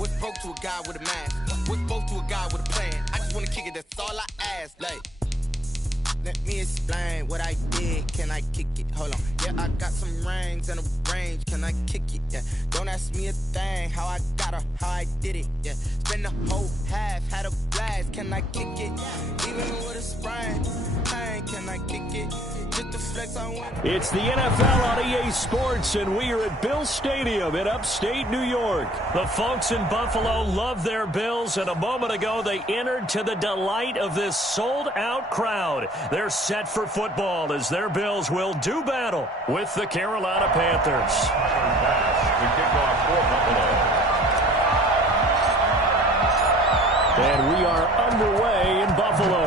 What spoke to a guy with a mask? What spoke to a guy with a plan? I just wanna kick it, that's all I ask. Like, let me explain what I did. Can I kick it? Hold on. Yeah, I got some rings and a range. Can I kick it? Yeah. Don't ask me a thing. How I got her, how I did it. Yeah. Spend the whole half, had a blast. Can I kick it? Even with a sprain, pain. Can I kick it? Just to flex on one. It's the NFL on EA Sports, and we are at Bill Stadium in upstate New York. The folks in Buffalo love their Bills, and a moment ago they entered to the delight of this sold-out crowd. They're set for football as their Bills will do battle with the Carolina Panthers. And we are underway in Buffalo.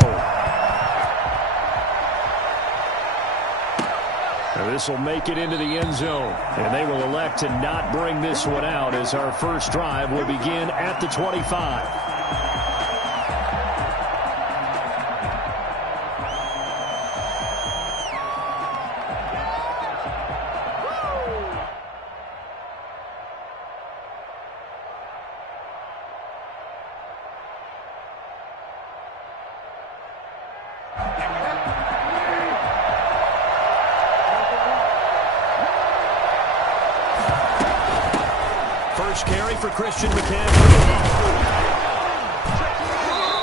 This will make it into the end zone, and they will elect to not bring this one out as our first drive will begin at the 25. First carry for Christian McCaffrey.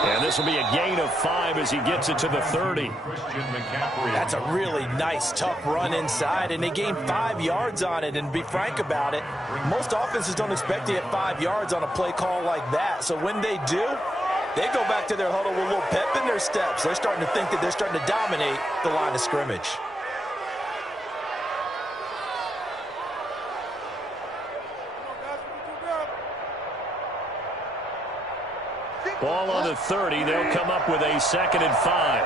And this will be a gain of 5 as he gets it to the 30. That's a really nice, tough run inside, and they gained 5 yards on it. And to be frank about it, most offenses don't expect to get 5 yards on a play call like that. So when they do, they go back to their huddle with a little pep in their steps. They're starting to think that they're starting to dominate the line of scrimmage. Ball on the 30. They'll come up with a 2nd and 5.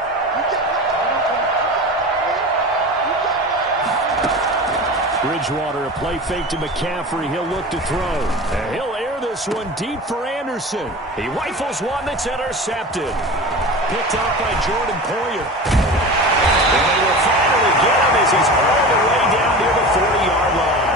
Bridgewater, a play fake to McCaffrey. He'll look to throw. And he'll air this one deep for Anderson. He rifles one that's intercepted. Picked off by Jordan Poyer. And they will finally get him as he's all the way down near the 40-yard line.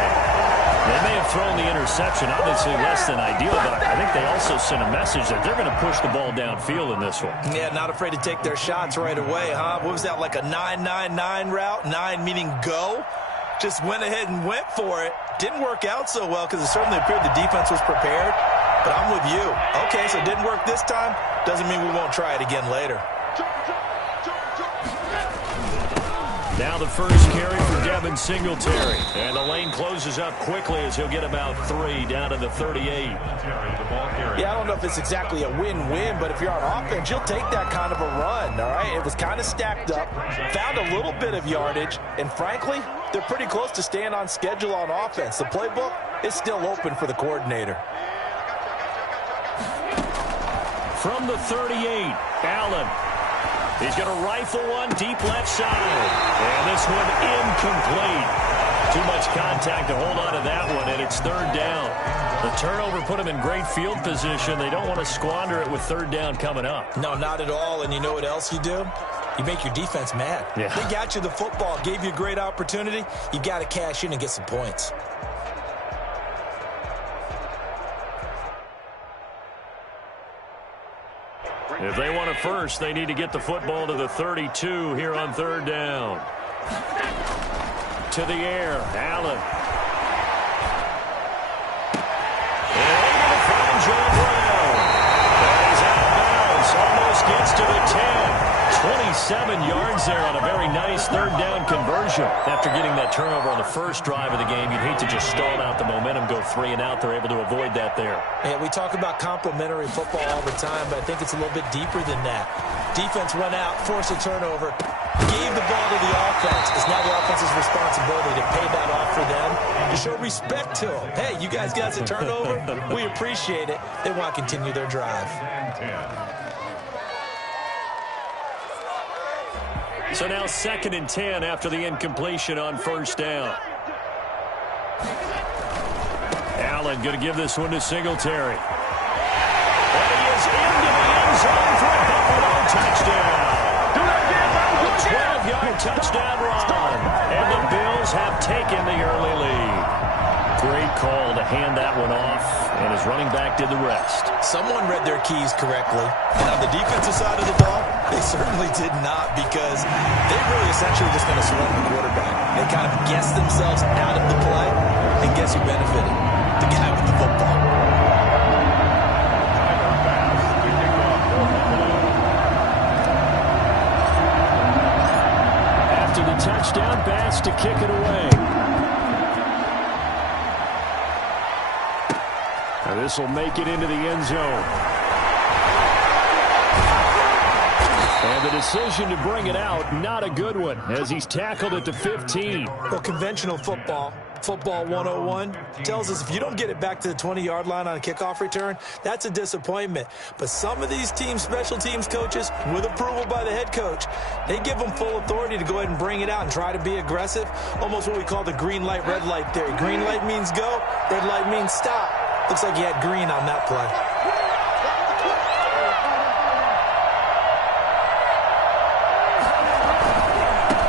They may have thrown the interception, obviously less than ideal, but I think they also sent a message that they're going to push the ball downfield in this one. Yeah, not afraid to take their shots right away, huh? What was that, like a 9-9-9 route? 9 meaning go? Just went ahead and went for it. Didn't work out so well because it certainly appeared the defense was prepared, but I'm with you. Okay, so it didn't work this time. Doesn't mean we won't try it again later. Now the first carry for Devin Singletary. And the lane closes up quickly as he'll get about 3 down to the 38. Yeah, I don't know if it's exactly a win-win, but if you're on offense, you'll take that kind of a run, all right? It was kind of stacked up, found a little bit of yardage, and frankly, they're pretty close to staying on schedule on offense. The playbook is still open for the coordinator. From the 38, Allen. He's going to rifle one deep left side. And this one incomplete. Too much contact to hold on to that one, and it's 3rd down. The turnover put him in great field position. They don't want to squander it with 3rd down coming up. No, not at all. And you know what else you do? You make your defense mad. Yeah. They got you the football, gave you a great opportunity. You got to cash in and get some points. If they want a first, they need to get the football to the 32 here on 3rd down. To the air, Allen. And able to find John Brown. And he's out of bounds. Almost gets to the 10. 27 yards there on a very nice 3rd down conversion. After getting that turnover on the first drive of the game, you'd hate to just stall out the momentum, go 3 and out. They're able to avoid that there. Yeah, we talk about complementary football all the time, but I think it's a little bit deeper than that. Defense went out, forced a turnover, gave the ball to the offense. It's now the offense's responsibility to pay that off for them, to show respect to them. Hey, you guys got a turnover? We appreciate it. They want to continue their drive. So now 2nd and 10 after the incompletion on 1st down. Allen going to give this one to Singletary. And he is into the end zone for a Buffalo touchdown. 12-yard touchdown run. And the Bills have taken the early lead. Great call to hand that one off, and his running back did the rest. Someone read their keys correctly. And on the defensive side of the ball, they certainly did not, because they really essentially just going to surrender the quarterback. They kind of guessed themselves out of the play, and guess who benefited? The guy with the football. After the touchdown pass to kick it away. Now this will make it into the end zone. And the decision to bring it out, not a good one, as he's tackled at the 15. Well, conventional football 101, tells us if you don't get it back to the 20-yard line on a kickoff return, that's a disappointment. But some of these teams, special teams coaches, with approval by the head coach, they give them full authority to go ahead and bring it out and try to be aggressive, almost what we call the green light, red light theory. Green light means go, red light means stop. Looks like he had green on that play.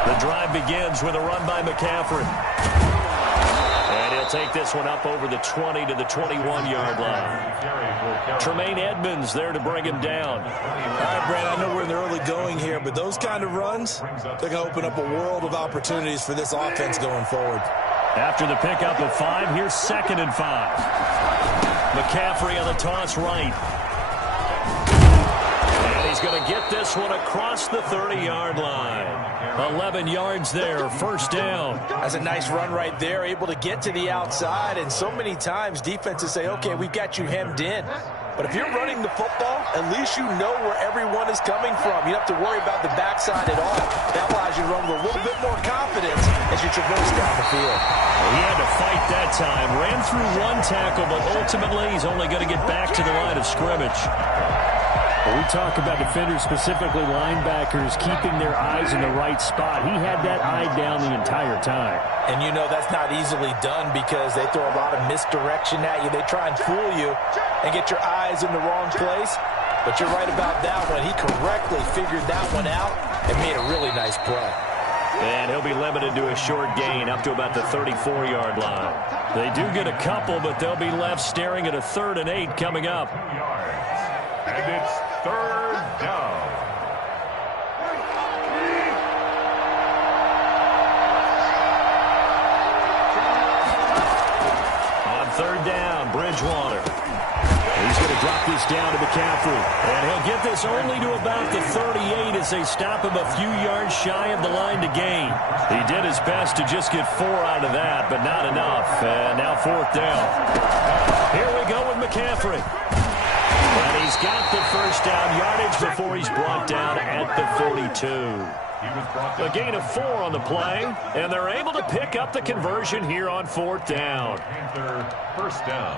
The drive begins with a run by McCaffrey. And he'll take this one up over the 20 to the 21-yard line. Tremaine Edmonds there to bring him down. All right, Brad, I know we're in the early going here, but those kind of runs, they're going to open up a world of opportunities for this offense going forward. After the pickup of 5, here's 2nd and 5. McCaffrey on the toss right. And he's going to get this one across the 30-yard line. 11 yards there, first down. That's a nice run right there, able to get to the outside. And so many times defenses say, okay, we've got you hemmed in. But if you're running the football, at least you know where everyone is coming from. You don't have to worry about the backside at all. That allows you to run with a little bit more confidence as you traverse down the field. He had to fight that time. Ran through one tackle, but ultimately he's only going to get back to the line of scrimmage. When we talk about defenders, specifically linebackers, keeping their eyes in the right spot, he had that eye down the entire time. And you know that's not easily done because they throw a lot of misdirection at you. They try and fool you and get your eyes in the wrong place. But you're right about that one. He correctly figured that one out and made a really nice play. And he'll be limited to a short gain up to about the 34-yard line. They do get a couple, but they'll be left staring at a 3rd and 8 coming up. And it's 3rd down. On 3rd down, Bridgewater. He's going to drop this down to McCaffrey. And he'll get this only to about the 38 as they stop him a few yards shy of the line to gain. He did his best to just get 4 out of that, but not enough. And now 4th down. Here we go with McCaffrey. And he's got the first down yardage before he's brought down at the 42. A gain of 4 on the play, and they're able to pick up the conversion here on 4th down. First down.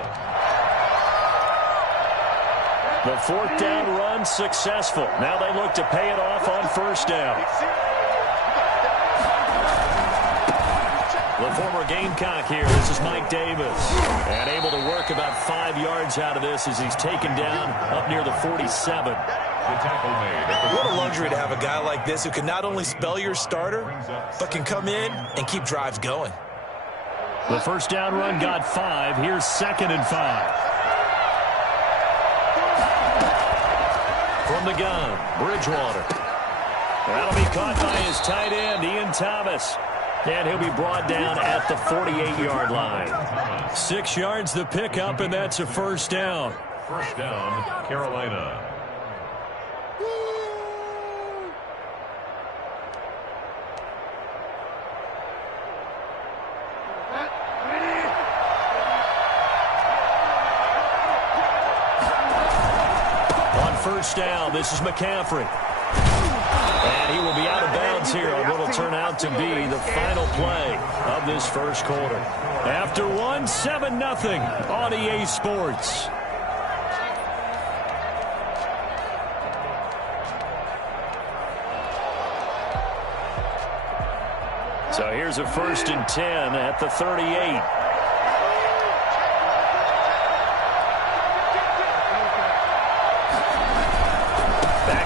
The 4th down run successful. Now they look to pay it off on 1st down. The former Gamecock here. This is Mike Davis. And able to work about 5 yards out of this as he's taken down up near the 47. What a luxury to have a guy like this who can not only spell your starter, but can come in and keep drives going. The first down run got 5. Here's 2nd and 5. From the gun, Bridgewater. That'll be caught by his tight end, Ian Thomas. And he'll be brought down at the 48-yard line. 6 yards the pickup, and that's a first down. First down, Carolina. On first down, this is McCaffrey. And he will be out of bounds here on what will turn out to be the final play of this first quarter. After one, 7-0 on EA Sports. So here's a 1st and 10 at the 38.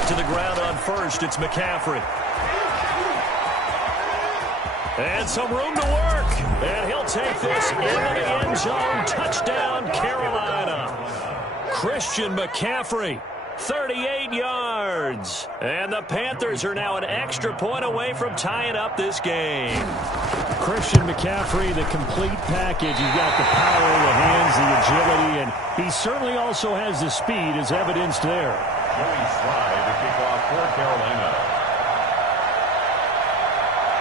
To the ground on first, it's McCaffrey. And some room to work. And he'll take this into the end zone. Touchdown, Carolina. Christian McCaffrey, 38 yards. And the Panthers are now an extra point away from tying up this game. Christian McCaffrey, the complete package. He's got the power, the hands, the agility, and he certainly also has the speed as evidenced there. Joey Slye to kick off for Carolina.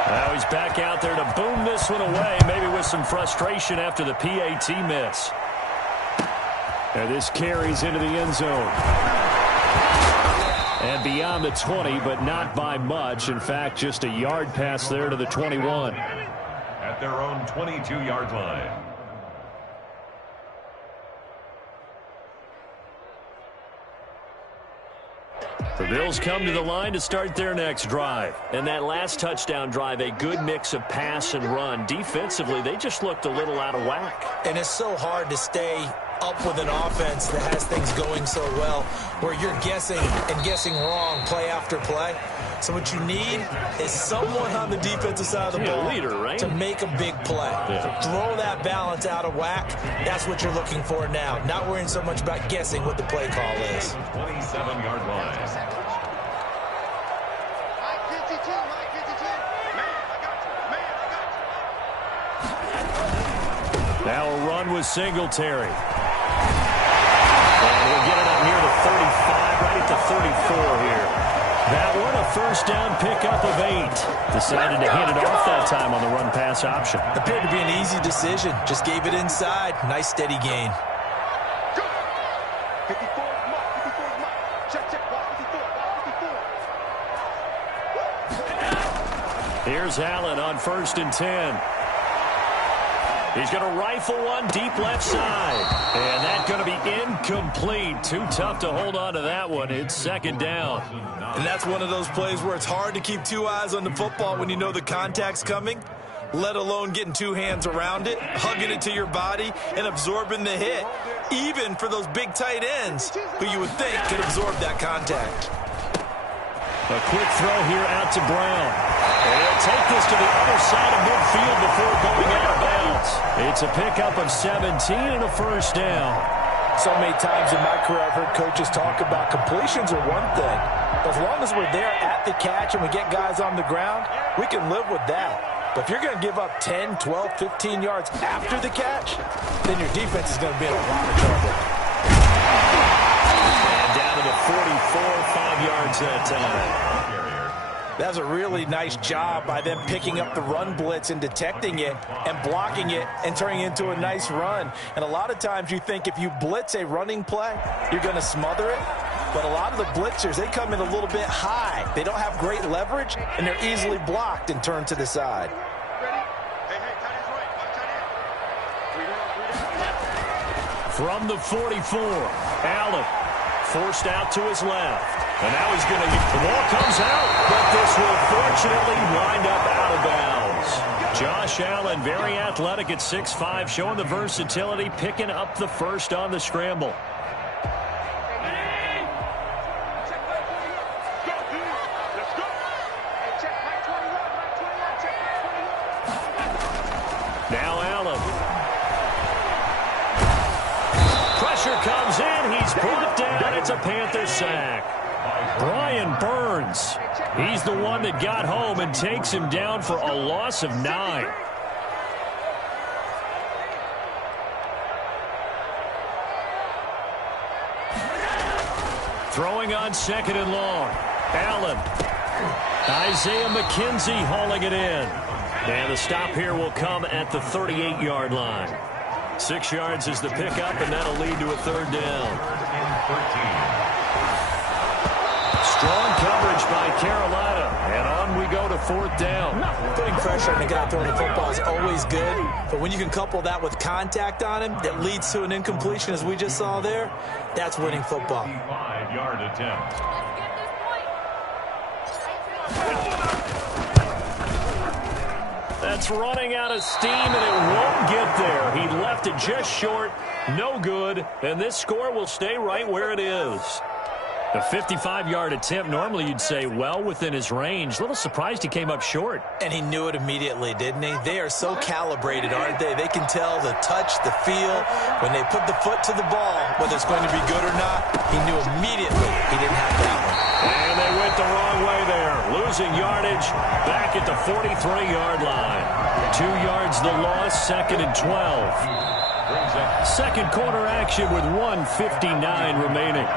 Now he's back out there to boom this one away, maybe with some frustration after the PAT miss. And this carries into the end zone. And beyond the 20, but not by much. In fact, just a yard pass there to the 21. At their own 22-yard line. The Bills come to the line to start their next drive. And that last touchdown drive, a good mix of pass and run. Defensively, they just looked a little out of whack. And it's so hard to stay up with an offense that has things going so well, where you're guessing and guessing wrong play after play. So what you need is someone on the defensive side of the ball, leader, right? to make a big play. Yeah. Throw that balance out of whack. That's what you're looking for now. Not worrying so much about guessing what the play call is. 27-yard line. Now a run with Singletary. And we'll get it up near the 35, right at the 34 here. That one, a first down pickup of 8. Decided to hand it off that time on the run-pass option. Appeared to be an easy decision. Just gave it inside. Nice steady gain. Here's Allen on 1st and 10. He's going to rifle one deep left side. And that's going to be incomplete. Too tough to hold on to that one. It's 2nd down. And that's one of those plays where it's hard to keep 2 eyes on the football when you know the contact's coming, let alone getting 2 hands around it, hugging it to your body, and absorbing the hit, even for those big tight ends who you would think could absorb that contact. A quick throw here out to Brown. And he'll take this to the other side of midfield before going out of bounds. It's a pickup of 17 and a first down. So many times in my career I've heard coaches talk about completions are one thing. But as long as we're there at the catch and we get guys on the ground, we can live with that. But if you're going to give up 10, 12, 15 yards after the catch, then your defense is going to be in a lot of trouble. And down to the 44, 5 yards that time. That was a really nice job by them picking up the run blitz and detecting it and blocking it and turning it into a nice run. And a lot of times you think if you blitz a running play, you're going to smother it. But a lot of the blitzers, they come in a little bit high. They don't have great leverage, and they're easily blocked and turned to the side. From the 44, Allen forced out to his left. And now he's going to, the ball comes out, but this will fortunately wind up out of bounds. Josh Allen, very athletic at 6'5", showing the versatility, picking up the first on the scramble. Now Allen. Pressure comes in, he's brought down, it's a Panther sack. Brian Burns, he's the one that got home and takes him down for a loss of 9. Throwing on 2nd and long. Allen. Isaiah McKenzie hauling it in. And the stop here will come at the 38-yard line. 6 yards is the pickup, and that'll lead to a 3rd down. Strong coverage by Carolina, and on we go to 4th down. Putting pressure on the guy throwing the football is always good, but when you can couple that with contact on him that leads to an incompletion, as we just saw there, that's winning football. 5-yard attempt. That's running out of steam, and it won't get there. He left it just short, no good, and this score will stay right where it is. A 55-yard attempt, normally you'd say well within his range. A little surprised he came up short. And he knew it immediately, didn't he? They are so calibrated, aren't they? They can tell the touch, the feel. When they put the foot to the ball, whether it's going to be good or not, he knew immediately he didn't have that one. And they went the wrong way there. Losing yardage back at the 43-yard line. 2 yards the loss, 2nd and 12. Second quarter action with 1:59 remaining.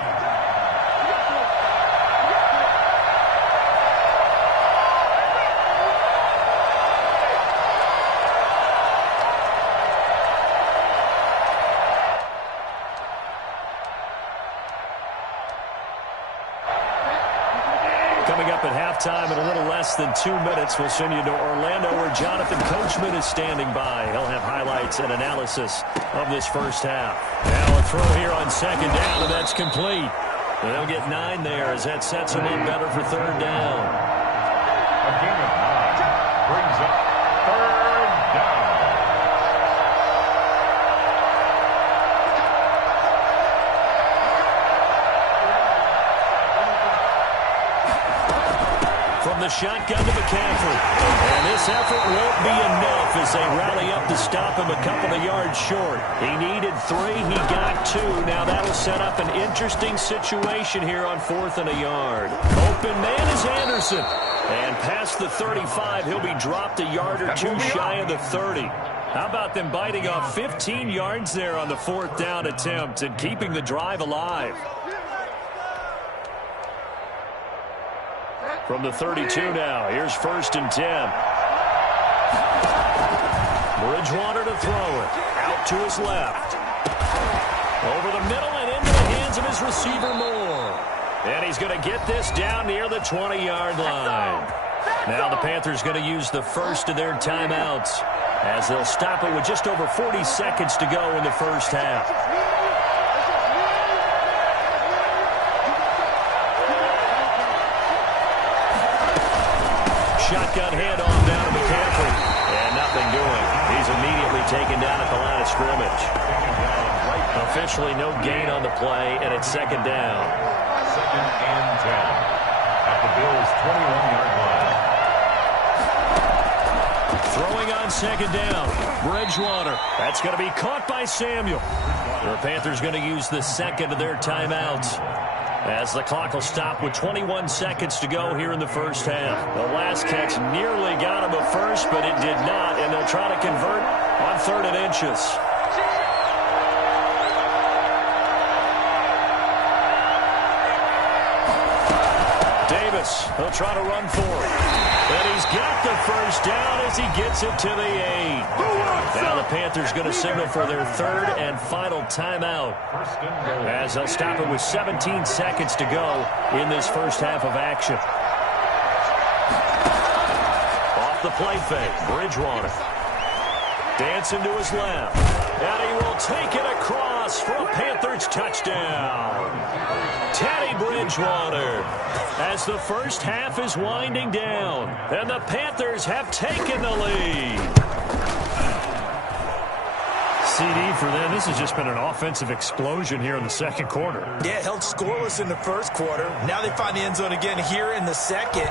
Coming up at halftime in a little less than 2 minutes, we'll send you to Orlando where Jonathan Coachman is standing by. He'll have highlights and analysis of this first half. Now a throw here on 2nd down, and that's complete. And they'll get 9 there as that sets them up better for 3rd down. A gain of 9 brings up 3rd down. From the shotgun to McCaffrey. And this effort won't be enough as they rally up to stop him a couple of yards short. He needed 3. He got 2. Now that'll set up an interesting situation here on 4th and a yard. Open man is Anderson. And past the 35, he'll be dropped a yard or 2 shy of the 30. How about them biting off 15 yards there on the 4th down attempt and keeping the drive alive? From the 32 now, here's 1st and 10. Bridgewater to throw it. Out to his left. Over the middle and into the hands of his receiver Moore. And he's going to get this down near the 20-yard line. Now the Panthers going to use the first of their timeouts as they'll stop it with just over 40 seconds to go in the first half. Shotgun handoff down to McCaffrey. And nothing doing. He's immediately taken down at the line of scrimmage. Officially no gain on the play, and it's 2nd down. 2nd and 10 at the Bills' 21-yard line. Throwing on 2nd down. Bridgewater. That's going to be caught by Samuel. The Panthers going to use the second of their timeouts, as the clock will stop with 21 seconds to go here in the first half. The last catch nearly got him a first, but it did not, and they'll try to convert on 3rd and inches. Davis, he'll try to run for it. And he's got the first down as he gets it to the 8. Now the Panthers going to signal for their 3rd and final timeout, as they'll stop it with 17 seconds to go in this first half of action. Off the play fake, Bridgewater. Dancing to his left. And he will take it across for a Panthers touchdown. Teddy Bridgewater, as the first half is winding down, and the Panthers have taken the lead. CD for them. This has just been an offensive explosion here in the second quarter. Yeah, held scoreless in the first quarter. Now they find the end zone again here in the second.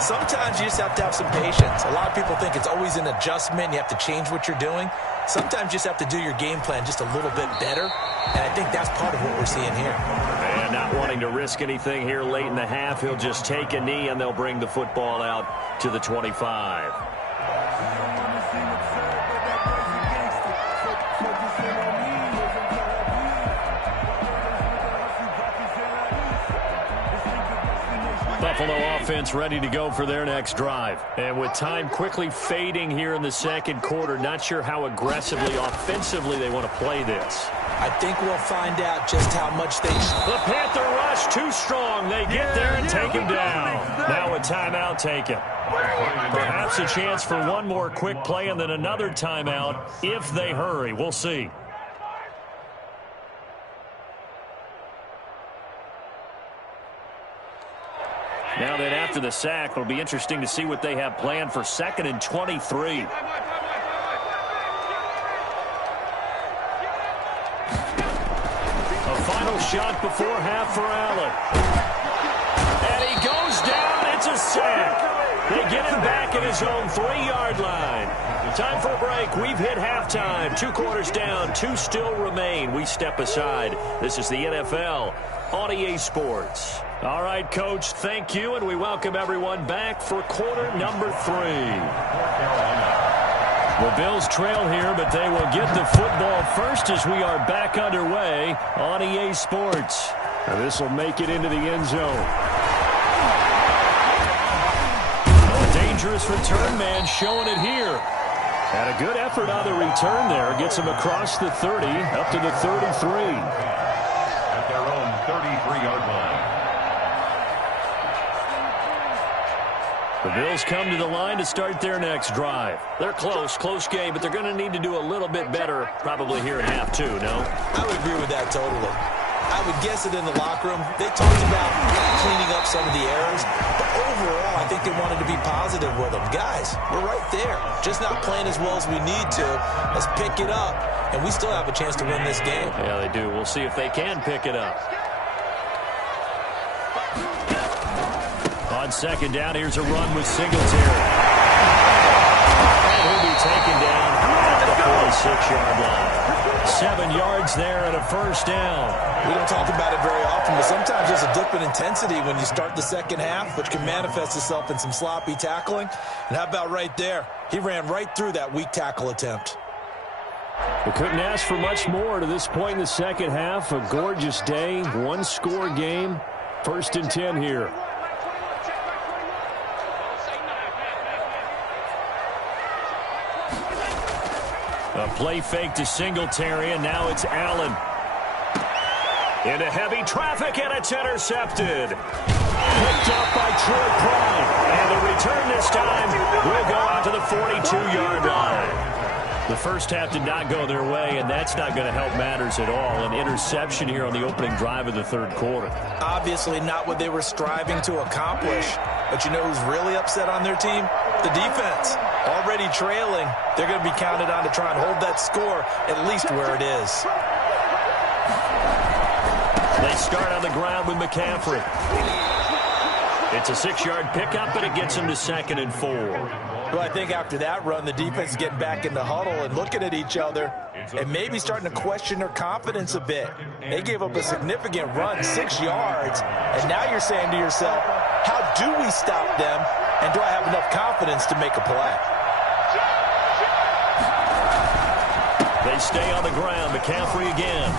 Sometimes you just have to have some patience. A lot of people think it's always an adjustment. You have to change what you're doing. Sometimes you just have to do your game plan just a little bit better. And I think that's part of what we're seeing here. And not wanting to risk anything here late in the half, he'll just take a knee and they'll bring the football out to the 25. Buffalo offense ready to go for their next drive. And with time quickly fading here in the second quarter, not sure how aggressively, offensively they want to play this. I think we'll find out just how much they... The Panther rush too strong. They get there and take him down. Now a timeout taken. Perhaps a chance for one more quick play and then another timeout if they hurry. We'll see. Now then, after the sack, it'll be interesting to see what they have planned for 2nd and 23. A final Final shot before half for Allen. And he goes down. It's a sack. They get him back at his own 3-yard line. Time for a break. We've hit halftime. 2 quarters down. 2 still remain. We step aside. This is the NFL on EA Sports. All right, Coach, thank you, and we welcome everyone back for quarter number 3. The Bills trail here, but they will get the football first as we are back underway on EA Sports. Now this will make it into the end zone. A dangerous return man showing it here. And a good effort on the return there. Gets him across the 30, up to the 33. At their own 33-yard line. The Bills come to the line to start their next drive. They're close game, but they're going to need to do a little bit better probably here in half 2, no? I would agree with that totally. I would guess it in the locker room. They talked about cleaning up some of the errors, but overall, I think they wanted to be positive with them. Guys, we're right there. Just not playing as well as we need to. Let's pick it up, and we still have a chance to win this game. Yeah, they do. We'll see if they can pick it up. On second down, here's a run with Singletary. And he'll be taken down at the 46-yard line. 7 yards there and a first down. We don't talk about it very often, but sometimes there's a dip in intensity when you start the second half, which can manifest itself in some sloppy tackling. And how about right there? He ran right through that weak tackle attempt. We couldn't ask for much more to this point in the second half. A gorgeous day, 1-score game. 1st and 10 here. A play fake to Singletary, and now it's Allen. Into heavy traffic, and it's intercepted. Picked up by Troy Prime. And the return this time will go out to the 42-yard line. The first half did not go their way, and that's not going to help matters at all. An interception here on the opening drive of the third quarter. Obviously not what they were striving to accomplish. But you know who's really upset on their team? The defense. Already trailing. They're going to be counted on to try and hold that score at least where it is. They start on the ground with McCaffrey. It's a 6-yard pickup, and it gets him to 2nd and 4. Well, I think after that run, the defense is getting back in the huddle and looking at each other and maybe starting to question their confidence a bit. They gave up a significant run, 6 yards, and now you're saying to yourself, how do we stop them, and do I have enough confidence to make a play? They stay on the ground. McCaffrey again.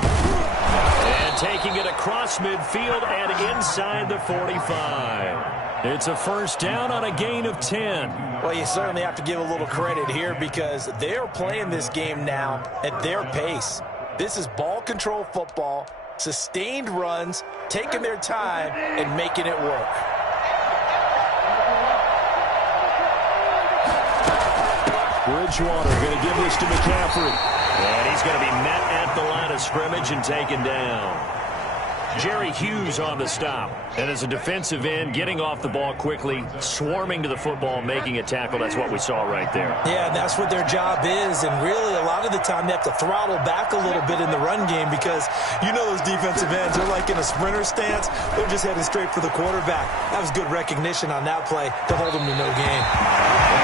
And taking it across midfield and inside the 45. It's a first down on a gain of 10. Well, you certainly have to give a little credit here because they're playing this game now at their pace. This is ball control football, sustained runs, taking their time, and making it work. Bridgewater going to give this to McCaffrey. And he's going to be met at the line of scrimmage and taken down. Jerry Hughes on the stop. And as a defensive end, getting off the ball quickly, swarming to the football, making a tackle. That's what we saw right there. Yeah, that's what their job is. And really, a lot of the time, they have to throttle back a little bit in the run game because you know those defensive ends, they're like in a sprinter stance. They're just heading straight for the quarterback. That was good recognition on that play to hold them to no gain.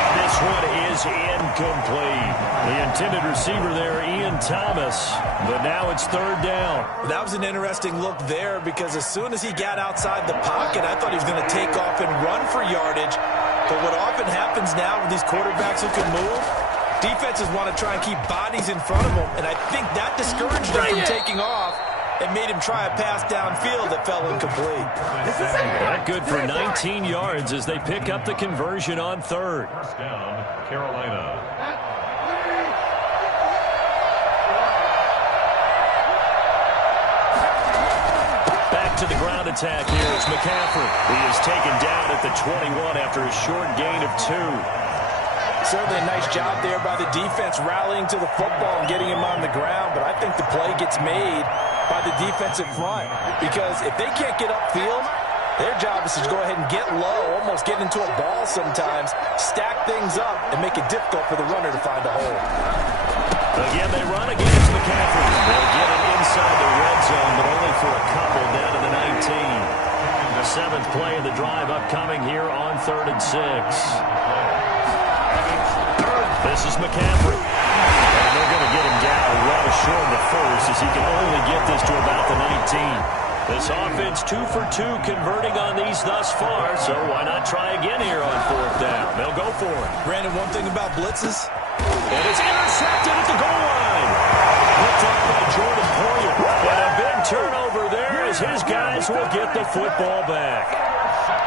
And this one is incomplete. The intended receiver there, Ian Thomas. But now it's 3rd down. That was an interesting look there because as soon as he got outside the pocket, I thought he was going to take off and run for yardage. But what often happens now with these quarterbacks who can move, defenses want to try and keep bodies in front of them. And I think that discouraged him from taking off and made him try a pass downfield that fell incomplete. That good for 19 yards as they pick up the conversion on 3rd. First down, Carolina. Back to the ground attack here. It's McCaffrey. He is taken down at the 21 after a short gain of 2. Certainly a nice job there by the defense rallying to the football and getting him on the ground. But I think the play gets made by the defensive front because if they can't get upfield, their job is to go ahead and get low, almost get into a ball sometimes, stack things up, and make it difficult for the runner to find a hole. Again, they run against McCaffrey. They'll get it inside the red zone, but only for a 3rd and 6. This is McCaffrey. And they're going to get him down well short of the first as he can only get this to about the 19. This offense 2 for 2 converting on these thus far, so why not try again here on 4th down? They'll go for it. Brandon, one thing about blitzes. And it's intercepted at the goal line. Picked up by Jordan Poyer. And a big turnover there as his guys will get the football back.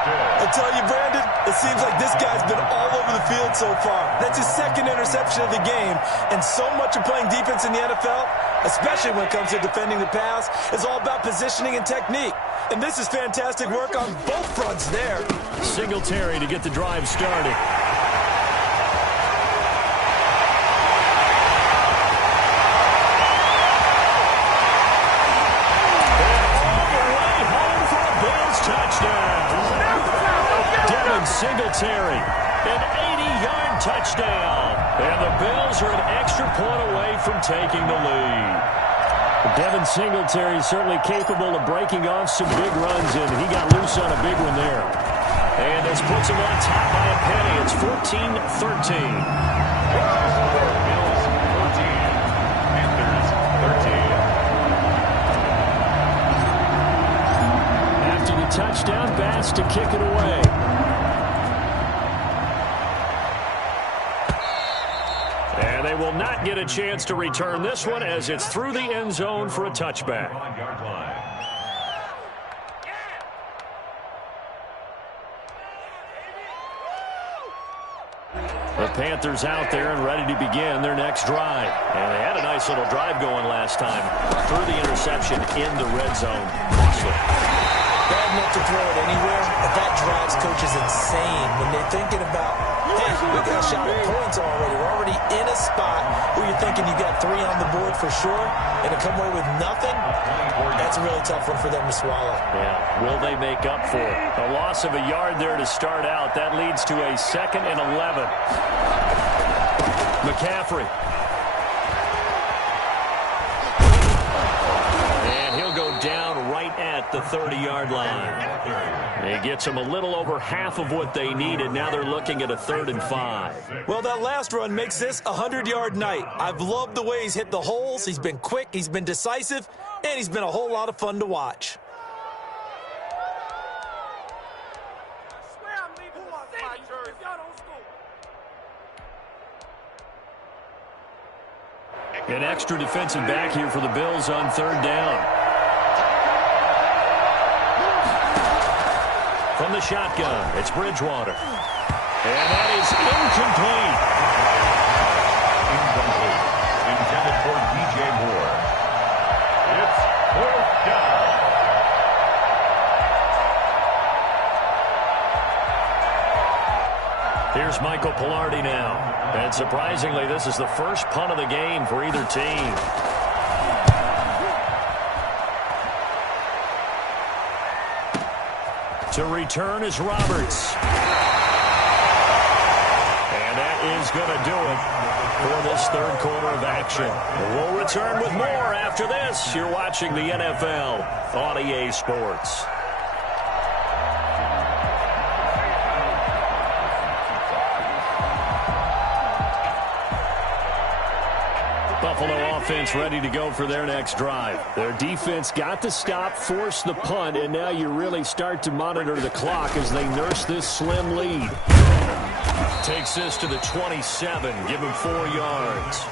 I tell you, Brandon, it seems like this guy's been all over the field so far. That's his 2nd interception of the game. And so much of playing defense in the NFL, especially when it comes to defending the pass, is all about positioning and technique. And this is fantastic work on both fronts there. Singletary to get the drive started. Singletary, an 80-yard touchdown. And the Bills are an extra point away from taking the lead. Devin Singletary is certainly capable of breaking off some big runs, and he got loose on a big one there. And this puts him on top by a penny. It's 14-13. Bills 14, Panthers 13. After the touchdown, Bass to kick it away. And they will not get a chance to return this one as it's through the end zone for a touchback. The Panthers out there and ready to begin their next drive. And they had a nice little drive going last time. Through the interception in the red zone. Bad enough to throw it anywhere, but that drives coaches insane when they're thinking about, hey, we got a shot at points already. We're already in a spot where you're thinking you got 3 on the board for sure, and to come away with nothing, that's a really tough one for them to swallow. Yeah, will they make up for it? A loss of a yard there to start out. That leads to a 2nd and 11. McCaffrey. And he'll go down right at the 30-yard line. It gets them a little over half of what they needed. Now they're looking at a 3rd and 5. Well, that last run makes this a 100-yard night. I've loved the way he's hit the holes. He's been quick, he's been decisive, and he's been a whole lot of fun to watch. An extra defensive back here for the Bills on 3rd down. From the shotgun, it's Bridgewater. And that is incomplete. Incomplete. Intended for DJ Moore. It's 4th down. Here's Michael Pilardi now. And surprisingly, this is the first punt of the game for either team. To return is Roberts. And that is going to do it for this 3rd quarter of action. We'll return with more after this. You're watching the NFL on EA Sports. Buffalo offense ready to go for their next drive. Their defense got the stop, forced the punt, and now you really start to monitor the clock as they nurse this slim lead. Takes this to the 27, give him 4 yards.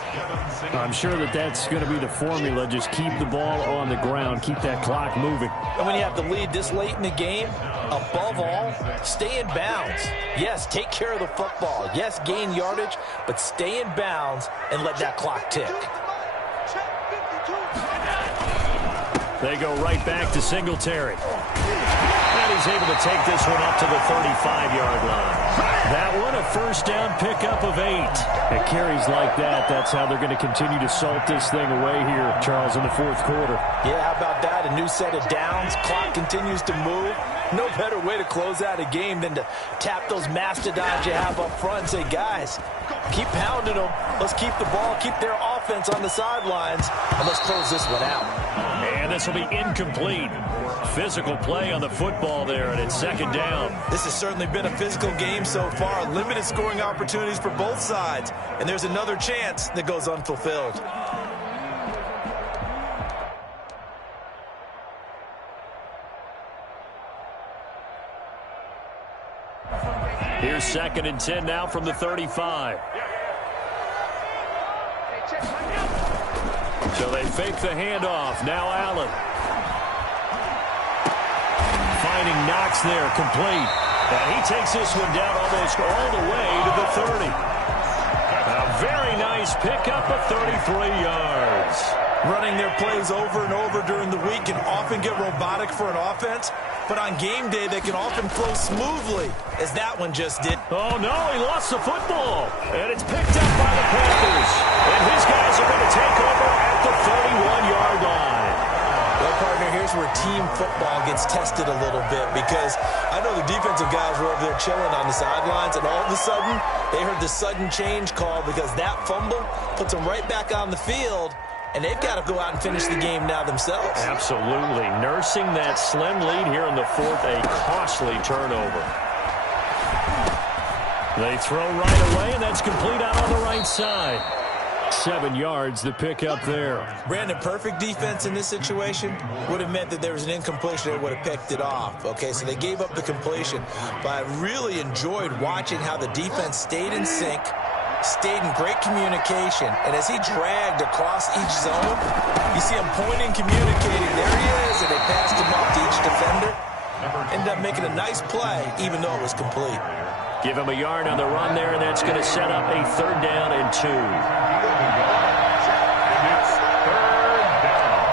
I'm sure that's going to be the formula. Just keep the ball on the ground, keep that clock moving. And when you have the lead this late in the game, above all, stay in bounds. Yes, take care of the football. Yes, gain yardage, but stay in bounds and let that clock tick. They go right back to Singletary. And he's able to take this one up to the 35-yard line. That one, a first down pickup of 8. It carries like that. That's how they're going to continue to salt this thing away here, Charles, in the 4th quarter. Yeah, how about that? A new set of downs. Clock continues to move. No better way to close out a game than to tap those mastodons you have up front and say, guys, keep pounding them. Let's keep the ball, keep their offense on the sidelines, and let's close this one out. And this will be incomplete. Physical play on the football there, and it's second down. This has certainly been a physical game so far. Limited scoring opportunities for both sides. And there's another chance that goes unfulfilled. Here's second and 10 now from the 35. So they fake the handoff. Now Allen. Finding Knox there, complete. And he takes this one down almost all the way to the 30. A very nice pickup of 33 yards. Running their plays over and over during the week can often get robotic for an offense, but on game day they can often flow smoothly, as that one just did. Oh, no, he lost the football. And it's picked up by the Panthers. And his guys are going to take over at the 31-yard line. Well, partner, here's where team football gets tested a little bit, because I know the defensive guys were over there chilling on the sidelines, and all of a sudden they heard the sudden change call because that fumble puts them right back on the field. And they've got to go out and finish the game now themselves. Absolutely. Nursing that slim lead here in the fourth, a costly turnover. They throw right away, and that's complete out on the right side. 7 yards, the pickup there. Brandon, perfect defense in this situation would have meant that there was an incompletion. They would have picked it off. Okay, so they gave up the completion. But I really enjoyed watching how the defense stayed in sync, stayed in great communication, and as he dragged across each zone, you see him pointing, communicating. There he is, and they passed him off to each defender. Ended up making a nice play, even though it was complete. Give him a yard on the run there, and that's going to set up a 3rd down and 2. It's 3rd down.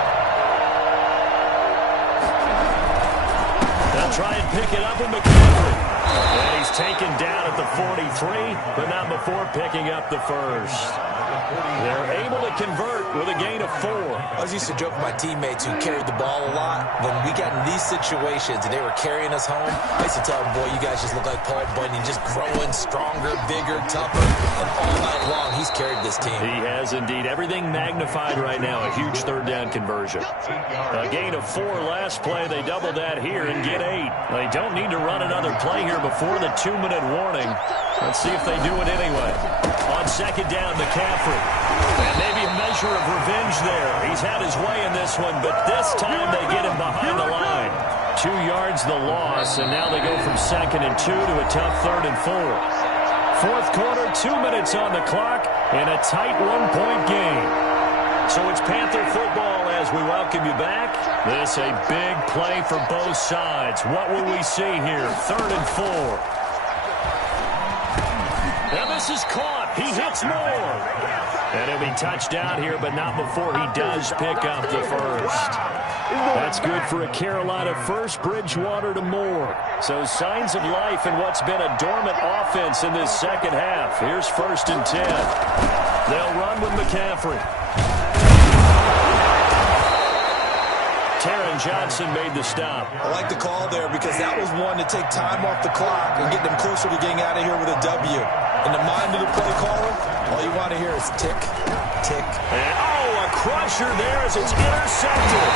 They'll try and pick it up with McCaffrey. And he's taken down at the 43, but not before picking up the first. They're able to convert with a gain of 4. I was used to joke with my teammates who carried the ball a lot. When we got in these situations and they were carrying us home, I used to tell them, boy, you guys just look like Paul Bunyan, just growing stronger, bigger, tougher. And all night long, he's carried this team. He has indeed. Everything magnified right now. A huge 3rd down conversion. A gain of 4 last play. They double that here and get 8. They don't need to run another play here before the 2-minute warning. Let's see if they do it anyway. On 2nd down, McCaffrey. And maybe a measure of revenge there. He's had his way in this one, but this time they get him behind the line. 2 yards the loss, and now they go from 2nd and 2 to a tough 3rd and 4. 4th quarter, 2 minutes on the clock, and a tight 1-point game. So it's Panther football as we welcome you back. This a big play for both sides. What will we see here? 3rd and 4. Now this is caught. He hits Moore. And he'll be touchdown here, but not before he does pick up the first. That's good for a Carolina first. Bridgewater to Moore. So signs of life in what's been a dormant offense in this second half. Here's 1st and 10. They'll run with McCaffrey. Taron Johnson made the stop. I like the call there because that was one to take time off the clock and get them closer to getting out of here with a W. In the mind of the play caller, all you want to hear is tick, tick. And, a crusher there as it's intercepted.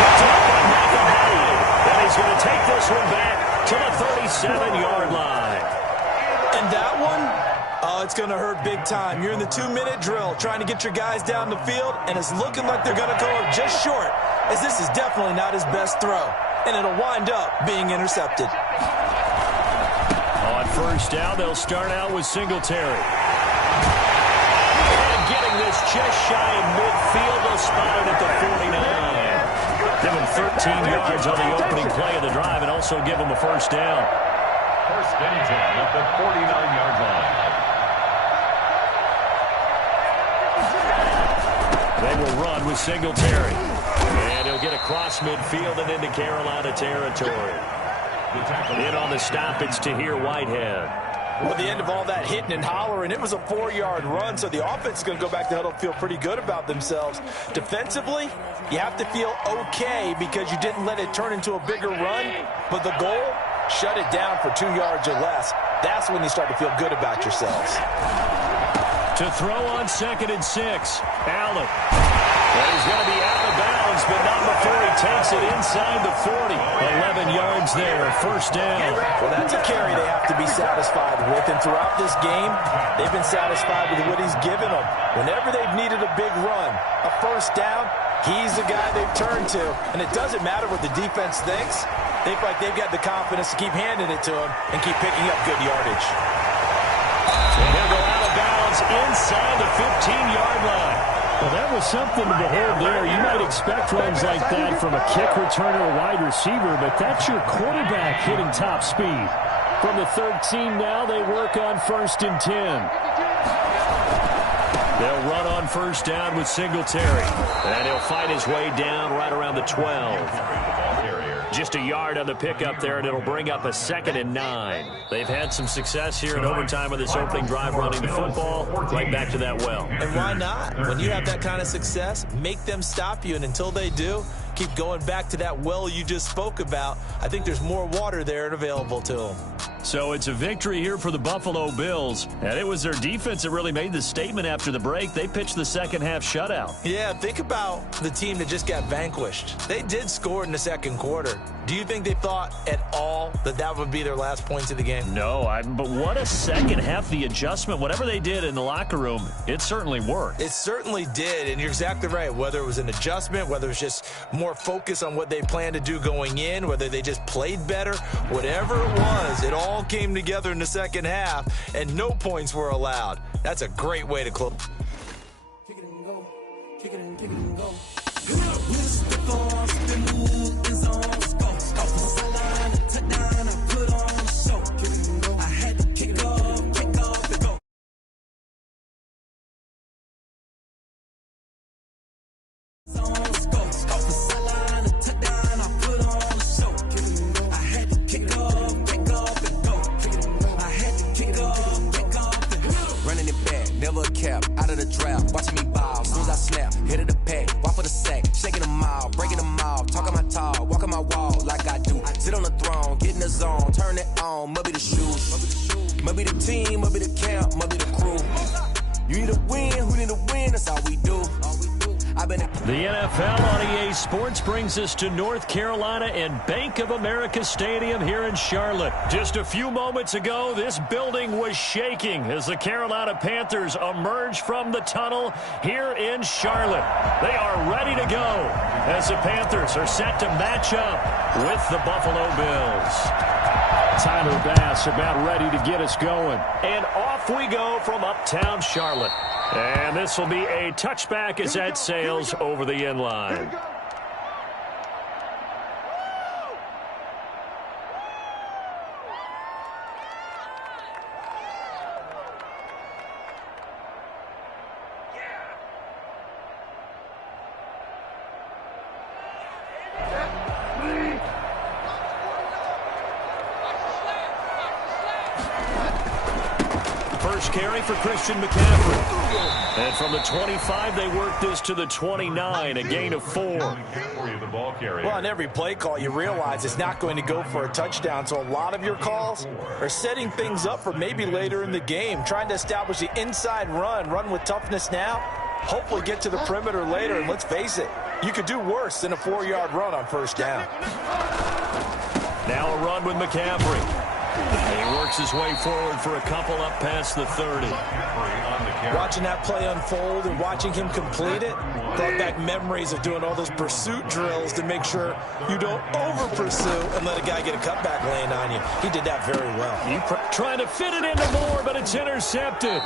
Picked up by McIntyre. And he's going to take this one back to the 37-yard line. And that one, it's going to hurt big time. You're in the 2-minute drill trying to get your guys down the field, and it's looking like they're going to go up just short, as this is definitely not his best throw. And it'll wind up being intercepted. On 1st down, they'll start out with Singletary. And getting this just shy of midfield, they'll spot it at the 49. Give him 13 yards on the opening play of the drive and also give him a 1st down. 1st and 10 at the 49-yard line. They will run with Singletary. And he'll get across midfield and into Carolina territory. In on the stop, it's Tahir Whitehead. Well, at the end of all that hitting and hollering, it was a 4-yard run, so the offense is going to go back to the huddle and feel pretty good about themselves. Defensively, you have to feel okay because you didn't let it turn into a bigger run, but the goal, shut it down for 2 yards or less. That's when you start to feel good about yourselves. To throw on 2nd and 6, Allen. And he's going to be out of bounds, but takes it inside the 40. 11 yards there, first down. Well, that's a carry they have to be satisfied with. And throughout this game, they've been satisfied with what he's given them. Whenever they've needed a big run, a first down, he's the guy they've turned to. And it doesn't matter what the defense thinks. They feel like they've got the confidence to keep handing it to him and keep picking up good yardage. And he'll go out of bounds inside the 15-yard line. Well, that was something to behold there. You might expect runs like that from a kick returner or wide receiver, but that's your quarterback hitting top speed. From the 13 now, they work on 1st and 10. They'll run on first down with Singletary. And he'll fight his way down right around the 12. Just a yard on the pickup there, and it'll bring up a 2nd and 9. They've had some success here in overtime with this opening drive running the football. Right back to that well. And why not? When you have that kind of success, make them stop you, and until they do, keep going back to that well you just spoke about. I think there's more water there and available to them. So it's a victory here for the Buffalo Bills. And it was their defense that really made the statement after the break. They pitched the second half shutout. Yeah, think about the team that just got vanquished. They did score in the second quarter. Do you think they thought at all that that would be their last points of the game? No, but what a second half. The adjustment, whatever they did in the locker room, it certainly worked. It certainly did, and you're exactly right. Whether it was an adjustment, whether it was just more focus on what they planned to do going in, whether they just played better, whatever it was, it all came together in the second half, and no points were allowed. That's a great way to close. Kick it and go. Kick it and go. Out of the draft, watching me ball. Soon as I snap, hit of the pack, walk for the sack, shaking them all, breaking them all, talking my tall, walking my wall like I do. Sit on the throne, get in the zone, turn it on, must be the shoes, must be the team, must be the camp, must be the crew. You need a win, who need a win? That's all we do. The NFL on EA Sports brings us to North Carolina and Bank of America Stadium here in Charlotte. Just a few moments ago, this building was shaking as the Carolina Panthers emerged from the tunnel here in Charlotte. They are ready to go as the Panthers are set to match up with the Buffalo Bills. Tyler Bass about ready to get us going. And off we go from uptown Charlotte. And this will be a touchback as that sails over the end line. First carry for Christian McCaffrey. And from the 25, they work this to the 29, a gain of 4. Well, on every play call, you realize it's not going to go for a touchdown, so a lot of your calls are setting things up for maybe later in the game, trying to establish the inside run with toughness now, hopefully get to the perimeter later, and let's face it, you could do worse than a 4-yard run on first down. Now a run with McCaffrey. He works his way forward for a couple up past the 30. Watching that play unfold and watching him complete it brought back memories of doing all those pursuit drills to make sure you don't over-pursue and let a guy get a cutback laying on you. He did that very well. Trying to fit it into Moore, but it's intercepted.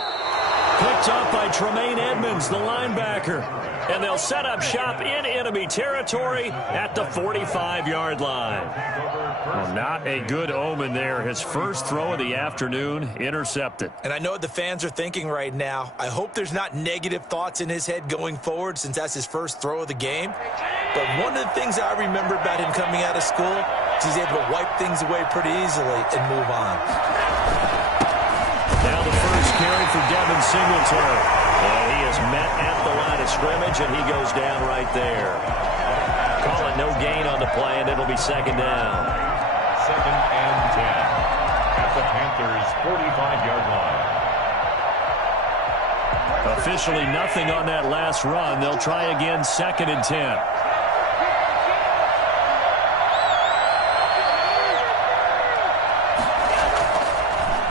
Picked up by Tremaine Edmonds, the linebacker. And they'll set up shop in enemy territory at the 45-yard line. Well, not a good omen there. His first throw of the afternoon intercepted. And I know what the fans are thinking right now. I hope there's not negative thoughts in his head going forward since that's his first throw of the game. But one of the things I remember about him coming out of school is he's able to wipe things away pretty easily and move on. Now the first carry for Devin Singletary. And he is met at the line of scrimmage, and he goes down right there. Calling no gain on the play, and it'll be second down. 2nd and 10 at the Panthers' 45-yard line. Officially nothing on that last run. They'll try again 2nd and 10.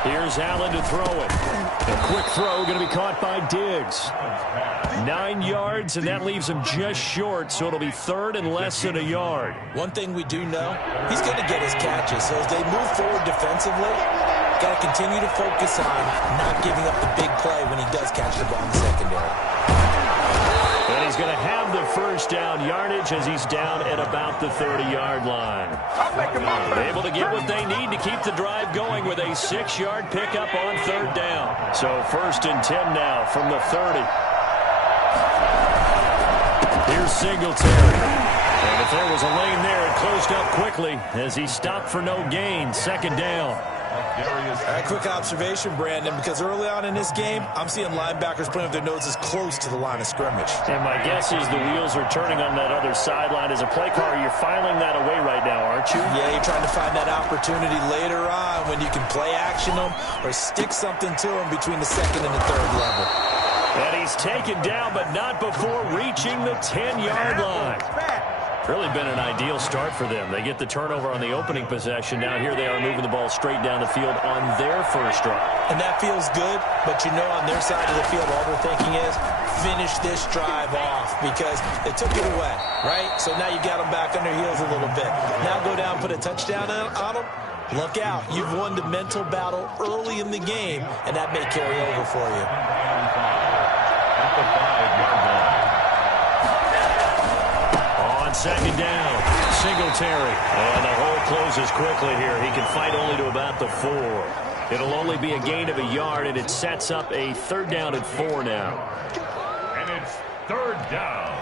Here's Allen to throw it. A quick throw going to be caught by Diggs. 9 yards, and that leaves him just short, so it'll be third and less than a yard. One thing we do know, he's going to get his catches. So as they move forward defensively, got to continue to focus on not giving up the big play when he does catch the ball in the secondary. And he's going to have the first down yardage as he's down at about the 30-yard line. Able to get what they need to keep the drive going with a 6-yard pickup on third down. So first and 10 now from the 30. Here's Singletary. And if there was a lane there, it closed up quickly as he stopped for no gain. Second down. A quick observation, Brandon, because early on in this game, I'm seeing linebackers putting up their noses close to the line of scrimmage. And my guess is the wheels are turning on that other sideline. As a play caller, you're filing that away right now, aren't you? Yeah, you're trying to find that opportunity later on when you can play action them or stick something to them between the second and the third level. And he's taken down, but not before reaching the 10-yard line. Really been an ideal start for them. They get the turnover on the opening possession. Now here they are moving the ball straight down the field on their first drive. And that feels good, but you know on their side of the field, all they're thinking is finish this drive off because they took it away, right? So now you got them back on their heels a little bit. Now go down, put a touchdown on them. Look out. You've won the mental battle early in the game, and that may carry over for you. At the 5-yard line. Second down, Singletary. And the hole closes quickly here. He can fight only to about the 4. It'll only be a gain of a yard, and it sets up a third down and 4 now. And it's third down.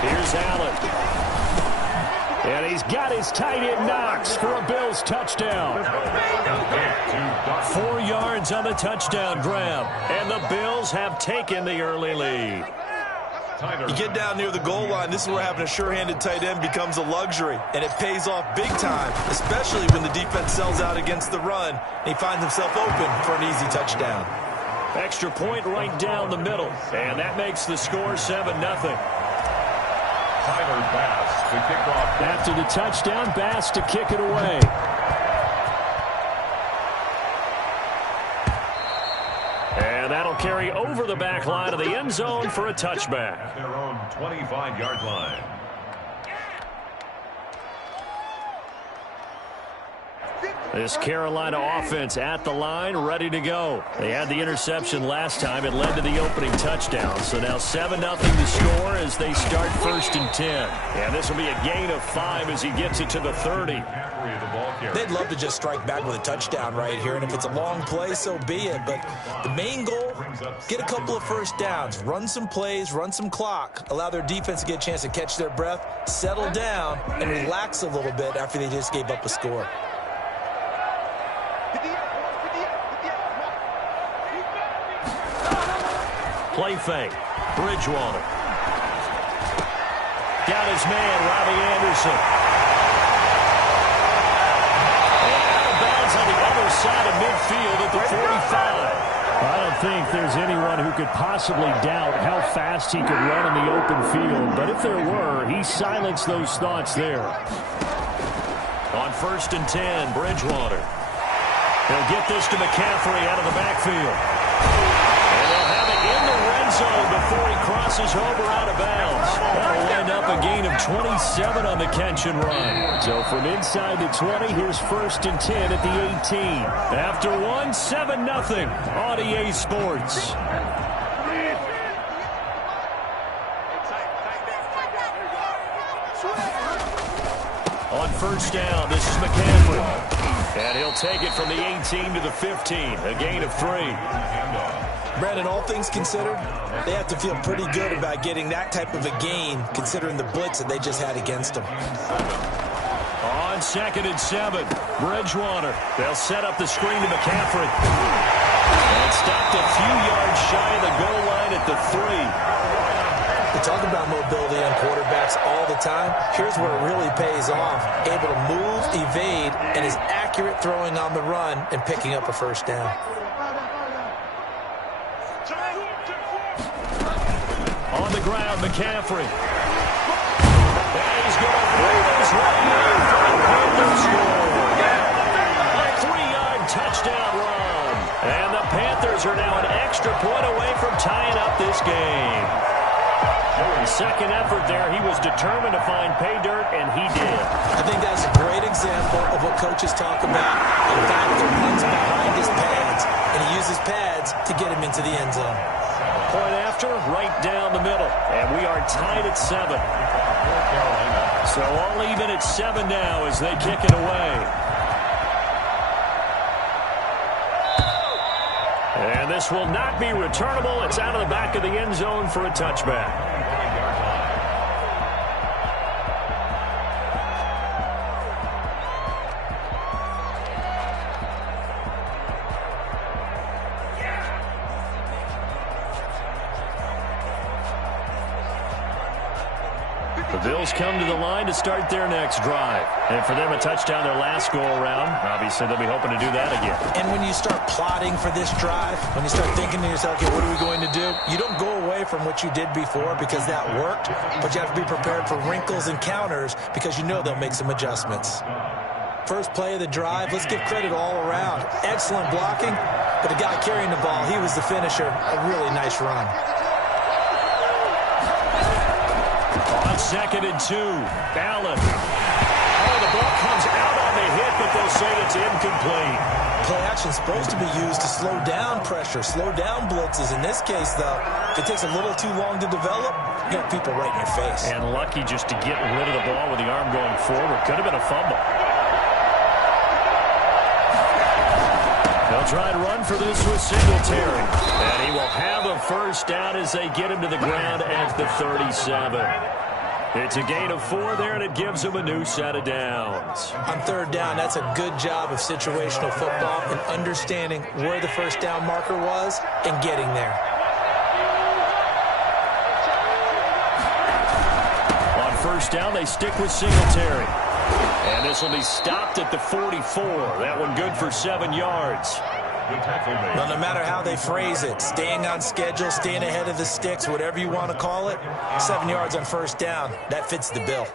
Here's Allen. And he's got his tight end Knox for a Bills touchdown. 4 yards on the touchdown grab. And the Bills have taken the early lead. You get down near the goal line, this is where having a sure-handed tight end becomes a luxury. And it pays off big time, especially when the defense sells out against the run. And he finds himself open for an easy touchdown. Extra point right down the middle. And that makes the score 7-0. Tyler Bass to kick off. After the touchdown, Bass to kick it away. And that'll carry over the back line of the end zone for a touchback. At their own 25-yard line. This Carolina offense at the line, ready to go. They had the interception last time. It led to the opening touchdown. So now 7-0 to score as they start first and 10. And this will be a gain of 5 as he gets it to the 30. They'd love to just strike back with a touchdown right here. And if it's a long play, so be it. But the main goal, get a couple of first downs. Run some plays, run some clock. Allow their defense to get a chance to catch their breath, settle down, and relax a little bit after they just gave up a score. Play fake. Bridgewater. Got his man, Robbie Anderson. And out of bounds on the other side of midfield at the 45. I don't think there's anyone who could possibly doubt how fast he could run in the open field. But if there were, he silenced those thoughts there. On first and 10, Bridgewater. He'll get this to McCaffrey out of the backfield. And they'll have it in the red zone before he crosses over out of bounds. That'll end up a gain of 27 on the catch and run. So from inside the 20, here's first and 10 at the 18. After one, 7-0 on EA Sports. On first down, this is McCaffrey. And he'll take it from the 18 to the 15, a gain of 3. Brandon, all things considered, they have to feel pretty good about getting that type of a gain, considering the blitz that they just had against them. On second and 7, Bridgewater. They'll set up the screen to McCaffrey. And stopped a few yards shy of the goal line at the 3. We talk about mobility on quarterbacks all the time. Here's where it really pays off. Able to move, evade, and is accurate throwing on the run and picking up a first down. ground, McCaffrey. And he's going to bring his way in for the Panthers score. A 3-yard touchdown run. And the Panthers are now an extra point away from tying up this game. Second effort there, he was determined to find pay dirt, and he did. I think that's a great example of what coaches talk about. A back that runs behind his pads, and he uses pads to get him into the end zone. Point after, right down the middle, and we are tied at 7. So all even at 7 now as they kick it away. And this will not be returnable. It's out of the back of the end zone for a touchback. The Bills come to the line to start their next drive. And for them, a touchdown their last go-around. Obviously, they'll be hoping to do that again. And when you start plotting for this drive, when you start thinking to yourself, okay, what are we going to do? You don't go away from what you did before because that worked, but you have to be prepared for wrinkles and counters because you know they'll make some adjustments. First play of the drive, let's give credit all around. Excellent blocking, but the guy carrying the ball, he was the finisher. A really nice run. On 2nd and 2, Allen. Oh, the ball comes out on the hit, but they'll say it's incomplete. Play action is supposed to be used to slow down pressure, slow down blitzes. In this case, though, if it takes a little too long to develop, you got people right in your face. And lucky just to get rid of the ball with the arm going forward. Could have been a fumble. They'll try to run for this with Singletary. And he will have a first down as they get him to the ground at the 37. It's a gain of 4 there, and it gives them a new set of downs. On 3rd down, that's a good job of situational football and understanding where the first down marker was and getting there. On 1st down, they stick with Singletary. And this will be stopped at the 44. That one good for 7 yards. Well, no matter how they phrase it, staying on schedule, staying ahead of the sticks, whatever you want to call it, 7 yards on 1st down, that fits the bill.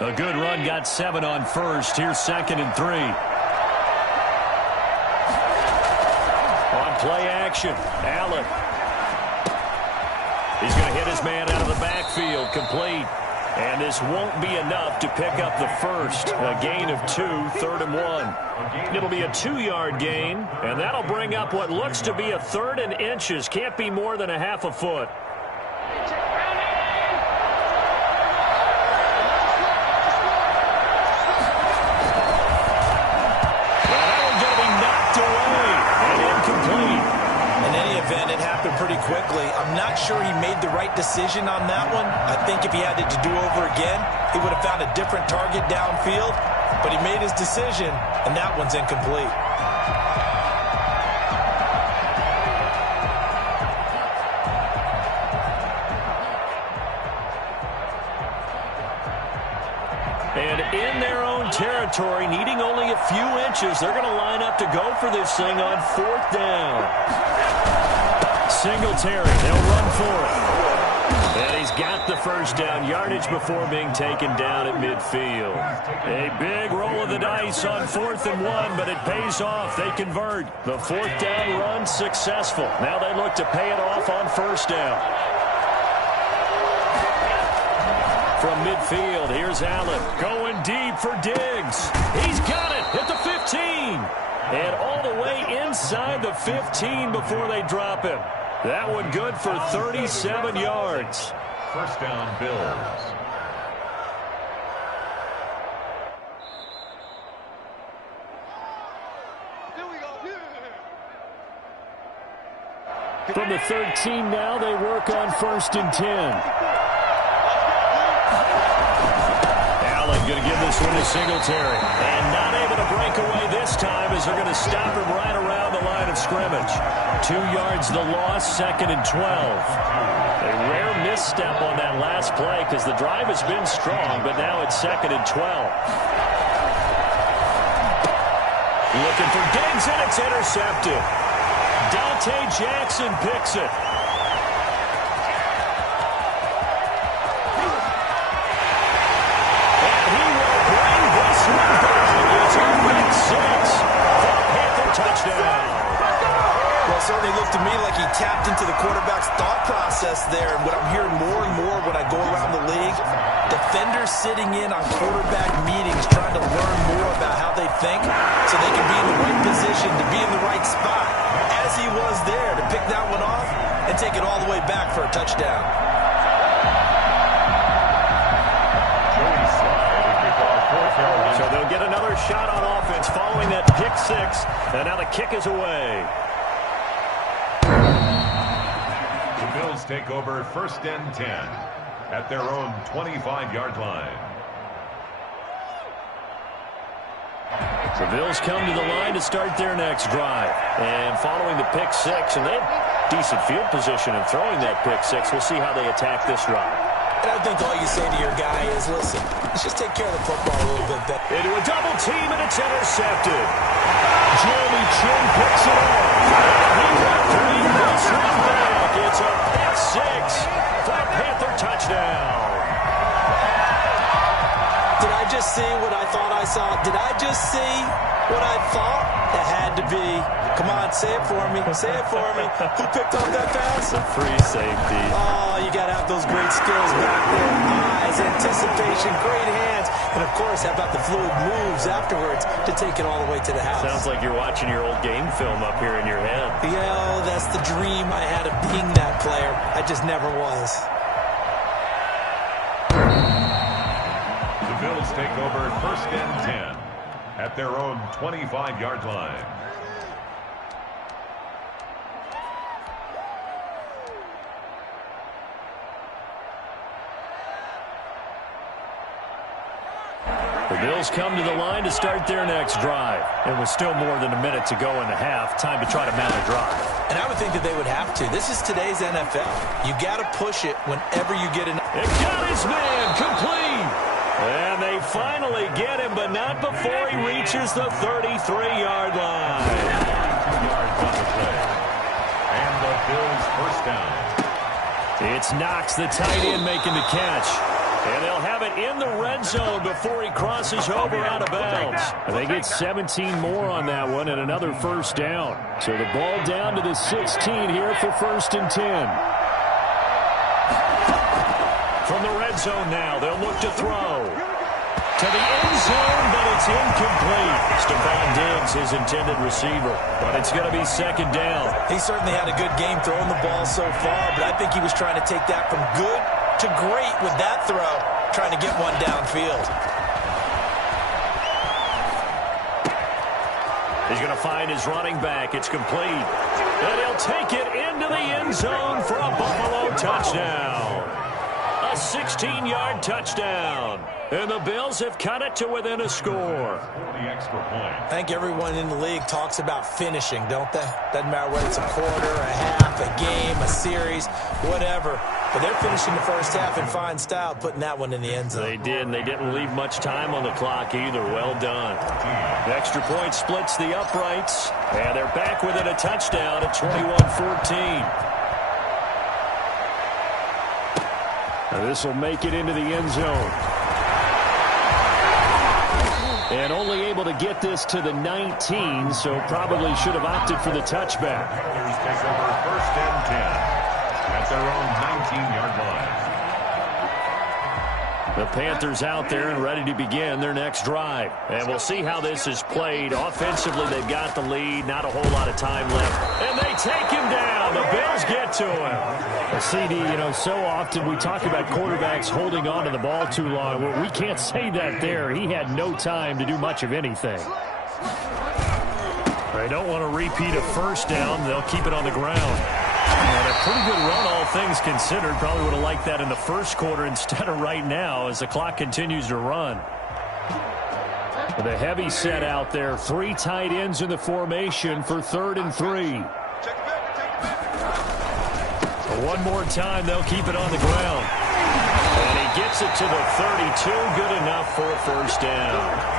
A good run got 7 on 1st. Here's 2nd and 3. On play action, Allen. He's going to hit his man out of the backfield, complete. And this won't be enough to pick up the first. A gain of 2, 3rd and 1. It'll be a 2-yard gain, and that'll bring up what looks to be a 3rd and inches. Can't be more than a half a foot. Well, that one's going to be knocked away and incomplete. In any event, it happened pretty quickly. I'm not sure he made the right decision on that one. I think if he had it to do over again, he would have found a different target downfield. But he made his decision, and that one's incomplete. And in their own territory, needing only a few inches, they're going to line up to go for this thing on 4th down. Singletary, they'll run for it. And he's got the first down yardage before being taken down at midfield. A big roll of the dice on 4th and 1, but it pays off. They convert. The 4th down run successful. Now they look to pay it off on 1st down. From midfield, here's Allen going deep for Diggs. He's got it at the 15. And all the way inside the 15 before they drop him. That one good for 37 yards. First down, Bills. From the 13 now, they work on 1st and 10. Going to give this one to Singletary. And not able to break away this time as they're going to stop him right around the line of scrimmage. 2 yards the loss, 2nd and 12. A rare misstep on that last play because the drive has been strong, but now it's 2nd and 12. Looking for Diggs, and it's intercepted. Dante Jackson picks it. certainly looked to me like he tapped into the quarterback's thought process there. And what I'm hearing more and more when I go around the league, defenders sitting in on quarterback meetings trying to learn more about how they think so they can be in the right position to be in the right spot, as he was there, to pick that one off and take it all the way back for a touchdown. So they'll get another shot on offense following that pick six, and now the kick is away. The Bills take over 1st and 10 at their own 25-yard line. The Bills come to the line to start their next drive. And following the pick six, and they have decent field position in throwing that pick six. We'll see how they attack this drive. And I think all you say to your guy is, listen, let's just take care of the football a little bit better. Into a double team, and it's intercepted. Jeremy Chin picks it up. And he got 3 this one back. It's a pick six for a Panther touchdown. Did I just see what I thought I saw? Did I just see what I thought? It had to be. Come on, say it for me. Say it for me. Who picked up that pass? The free safety. Oh, you got to have those great skills back there. Eyes, anticipation, great hands. And, of course, how about the fluid moves afterwards to take it all the way to the house? Sounds like you're watching your old game film up here in your head. Yeah, that's the dream I had of being that player. I just never was. The Bills take over 1st and 10 at their own 25-yard line. The Bills come to the line to start their next drive. It was still more than a minute to go in the half. Time to try to mount a drive. And I would think that they would have to. This is today's NFL. You got to push it whenever you get an... It got his man complete. And they finally get him, but not before he reaches the 33-yard line. 2 yards on the play. And the Bills first down. It's Knox, the tight end, making the catch. And they'll have it in the red zone before he crosses over out of bounds. And they get 17 more on that one and another first down. So the ball down to the 16 here for 1st and 10. From the red zone now, they'll look to throw. To the end zone, but it's incomplete. Stephon Diggs, his intended receiver. But it's going to be 2nd down. He certainly had a good game throwing the ball so far, but I think he was trying to take that from good to great with that throw, trying to get one downfield. He's going to find his running back. It's complete. And he'll take it into the end zone for a Buffalo touchdown. A 16-yard touchdown. And the Bills have cut it to within a score. The extra point. I think everyone in the league talks about finishing, don't they? Doesn't matter whether it's a quarter, a half, a game, a series, whatever. But they're finishing the first half in fine style, putting that one in the end zone. They did, and they didn't leave much time on the clock either. Well done. The extra point splits the uprights, and they're back within a touchdown at 21-14. This will make it into the end zone. And only able to get this to the 19, so probably should have opted for the touchback. Panthers take over 1st and 10 at their own 19-yard line. The Panthers out there and ready to begin their next drive. And we'll see how this is played. Offensively, they've got the lead. Not a whole lot of time left. And they take him down. The Bills get to him. CD, so often we talk about quarterbacks holding on to the ball too long. Well, we can't say that there. He had no time to do much of anything. They don't want to repeat a first down. They'll keep it on the ground. And a pretty good run, all things considered. Probably would have liked that in the first quarter instead of right now as the clock continues to run. With a heavy set out there, 3 tight ends in the formation for 3rd and 3. One more time, they'll keep it on the ground. And he gets it to the 32, good enough for a first down.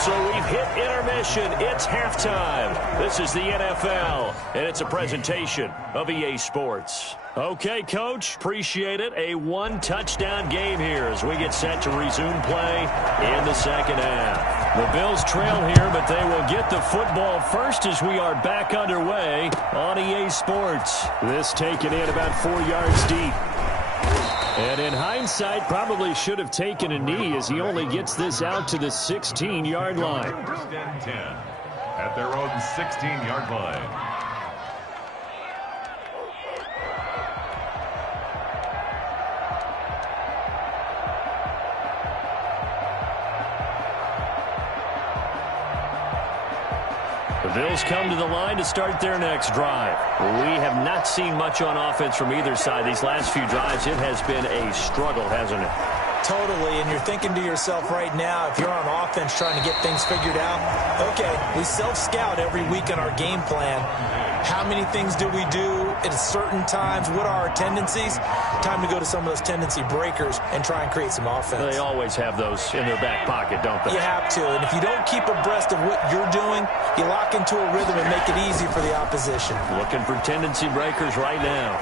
So we've hit intermission. It's halftime. This is the NFL, and it's a presentation of EA Sports. Okay, Coach, appreciate it. A 1-touchdown game here as we get set to resume play in the second half. The Bills trail here, but they will get the football first as we are back underway on EA Sports. This taken in about 4 yards deep. And in hindsight, probably should have taken a knee as he only gets this out to the 16-yard line. First and 10 at their own 16-yard line. The Bills come to the line to start their next drive. We have not seen much on offense from either side. These last few drives, it has been a struggle, hasn't it? Totally, and you're thinking to yourself right now, if you're on offense trying to get things figured out, okay, we self-scout every week on our game plan. How many things do we do at certain times? What are our tendencies? Time to go to some of those tendency breakers and try and create some offense. They always have those in their back pocket, don't they? You have to, and if you don't keep abreast of what you're doing, you lock into a rhythm and make it easy for the opposition. Looking for tendency breakers right now.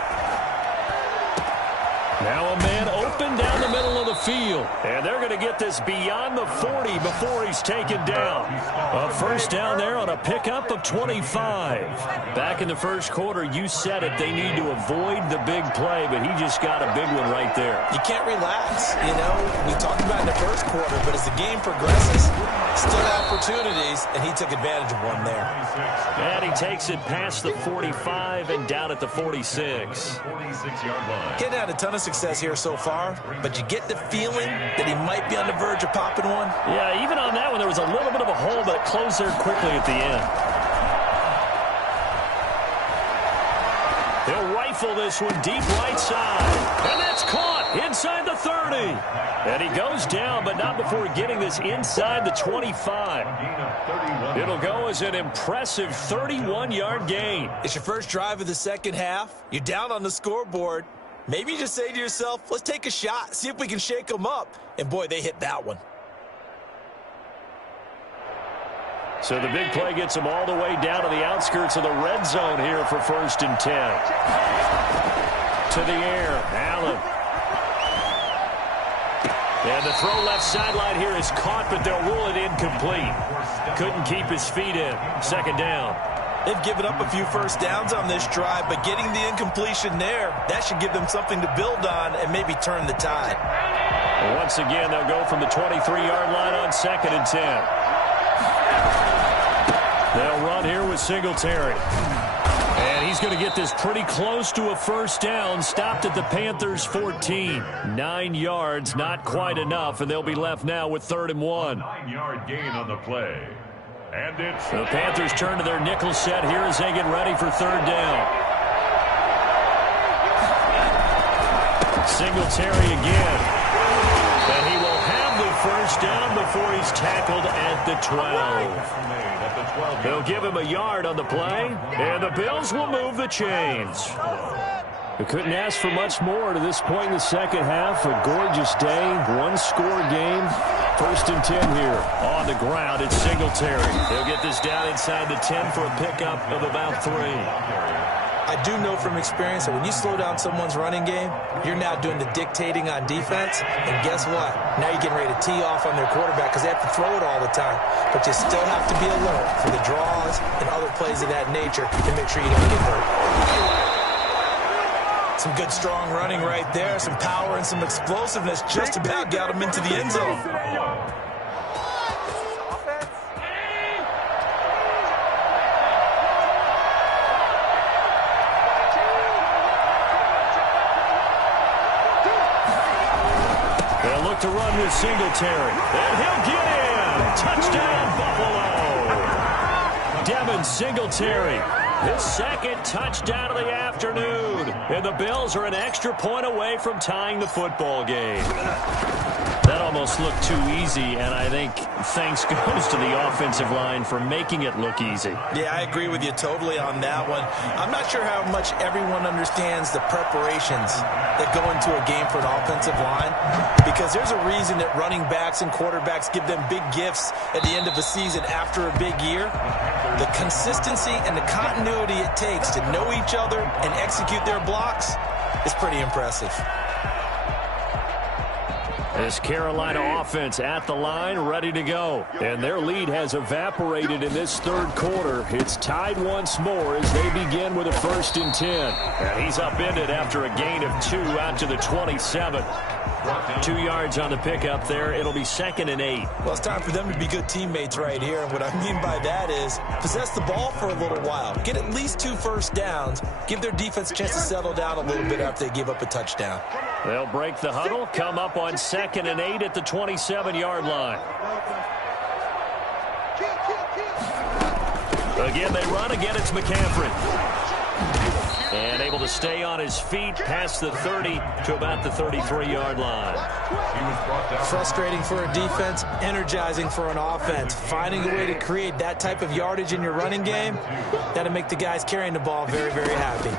Now a man open down the middle of the field. And they're going to get this beyond the 40 before he's taken down. A first down there on a pickup of 25. Back in the first quarter, you said it, they need to avoid the big play, but he just got a big one right there. You can't relax. You know, we talked about in the first quarter, but as the game progresses, still opportunities, and he took advantage of one there. And he takes it past the 45 and down at the 46. 46-yard line. Getting had a ton of success here so far, but you get the feeling that he might be on the verge of popping one. Yeah, even on that one, there was a little bit of a hole, but it closed there quickly at the end. He'll rifle this one deep right side. And that's caught inside the 30. And he goes down, but not before getting this inside the 25. It'll go as an impressive 31-yard gain. It's your first drive of the second half. You're down on the scoreboard. Maybe you just say to yourself, let's take a shot, see if we can shake them up. And, boy, they hit that one. So the big play gets them all the way down to the outskirts of the red zone here for 1st and 10. To the air, Allen. And the throw left sideline here is caught, but they'll rule it incomplete. Couldn't keep his feet in. Second down. They've given up a few first downs on this drive, but getting the incompletion there, that should give them something to build on and maybe turn the tide. Once again, they'll go from the 23-yard line on 2nd and 10. They'll run here with Singletary. And he's going to get this pretty close to a first down. Stopped at the Panthers' 14. 9 yards, not quite enough, and they'll be left now with 3rd and 1. 9-yard gain on the play. And it's the Panthers turn to their nickel set here as they get ready for 3rd down. Singletary again. And he will have the first down before he's tackled at the 12. They'll give him a yard on the play, and the Bills will move the chains. We couldn't ask for much more to this point in the second half. A gorgeous day, one-score game. 1st and 10 here. On the ground, it's Singletary. They'll get this down inside the 10 for a pickup of about 3. I do know from experience that when you slow down someone's running game, you're now doing the dictating on defense. And guess what? Now you're getting ready to tee off on their quarterback because they have to throw it all the time. But you still have to be alert for the draws and other plays of that nature to make sure you don't get hurt. Some good, strong running right there. Some power and some explosiveness just about got him into the end zone. They'll look to run with Singletary. And he'll get in. Touchdown, Buffalo. Devin Singletary. His 2nd touchdown of the afternoon. And the Bills are an extra point away from tying the football game. That almost looked too easy, and I think thanks goes to the offensive line for making it look easy. Yeah, I agree with you totally on that one. I'm not sure how much everyone understands the preparations that go into a game for an offensive line, because there's a reason that running backs and quarterbacks give them big gifts at the end of the season after a big year. The consistency and the continuity it takes to know each other and execute their blocks is pretty impressive. This Carolina offense at the line, ready to go. And their lead has evaporated in this third quarter. It's tied once more as they begin with a 1st and 10. And he's upended after a gain of 2 out to the 27. 2 yards on the pickup there. It'll be 2nd and 8. Well, it's time for them to be good teammates right here. And what I mean by that is possess the ball for a little while. Get at least 2 first downs. Give their defense a chance to settle down a little bit after they give up a touchdown. They'll break the huddle, come up on 2nd and 8 at the 27-yard line. Again, they run. Again, it's McCaffrey. And able to stay on his feet past the 30 to about the 33-yard line. Frustrating for a defense, energizing for an offense. Finding a way to create that type of yardage in your running game, that'll make the guys carrying the ball very, very happy.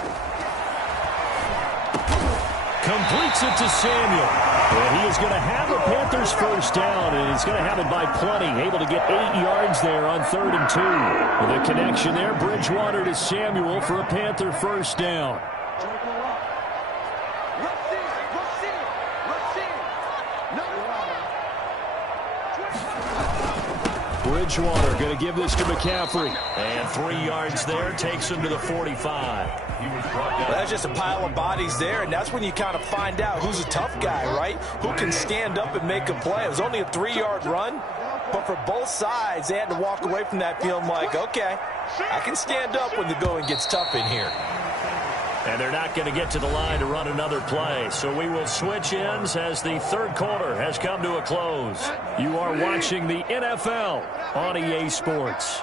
Completes it to Samuel. And he is going to have the Panthers' first down, and he's going to have it by plenty. Able to get 8 yards there on 3rd and 2. With a connection there, Bridgewater to Samuel for a Panther first down. Bridgewater going to give this to McCaffrey. And 3 yards there, takes him to the 45. Well, that's just a pile of bodies there, and that's when you kind of find out who's a tough guy, right? Who can stand up and make a play. It was only a 3-yard run, but for both sides, they had to walk away from that feeling like, okay, I can stand up when the going gets tough in here. And they're not going to get to the line to run another play. So we will switch ends as the third quarter has come to a close. You are watching the NFL on EA Sports.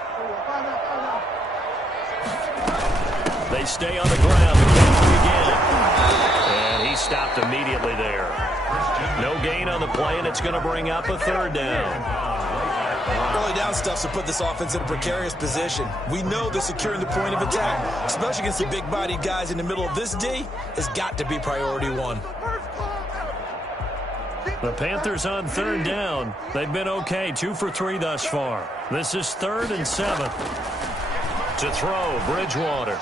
They stay on the ground. McCaffrey again. And he stopped immediately there. No gain on the play, and it's going to bring up a 3rd down. Early down stuff to put this offense in a precarious position. We know that securing the point of attack, especially against the big-bodied guys in the middle of this D, has got to be priority 1. The Panthers on 3rd down. They've been okay, 2 for 3 thus far. This is 3rd and 7. To throw, Bridgewater.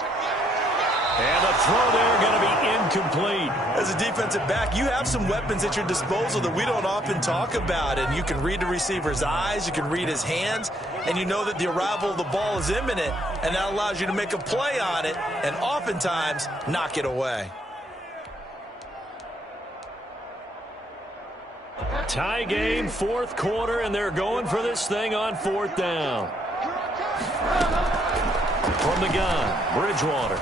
And the throw there going to be incomplete. As a defensive back, you have some weapons at your disposal that we don't often talk about. And you can read the receiver's eyes, you can read his hands, and you know that the arrival of the ball is imminent, and that allows you to make a play on it and oftentimes knock it away. Tie game, 4th quarter, and they're going for this thing on 4th down. From the gun, Bridgewater.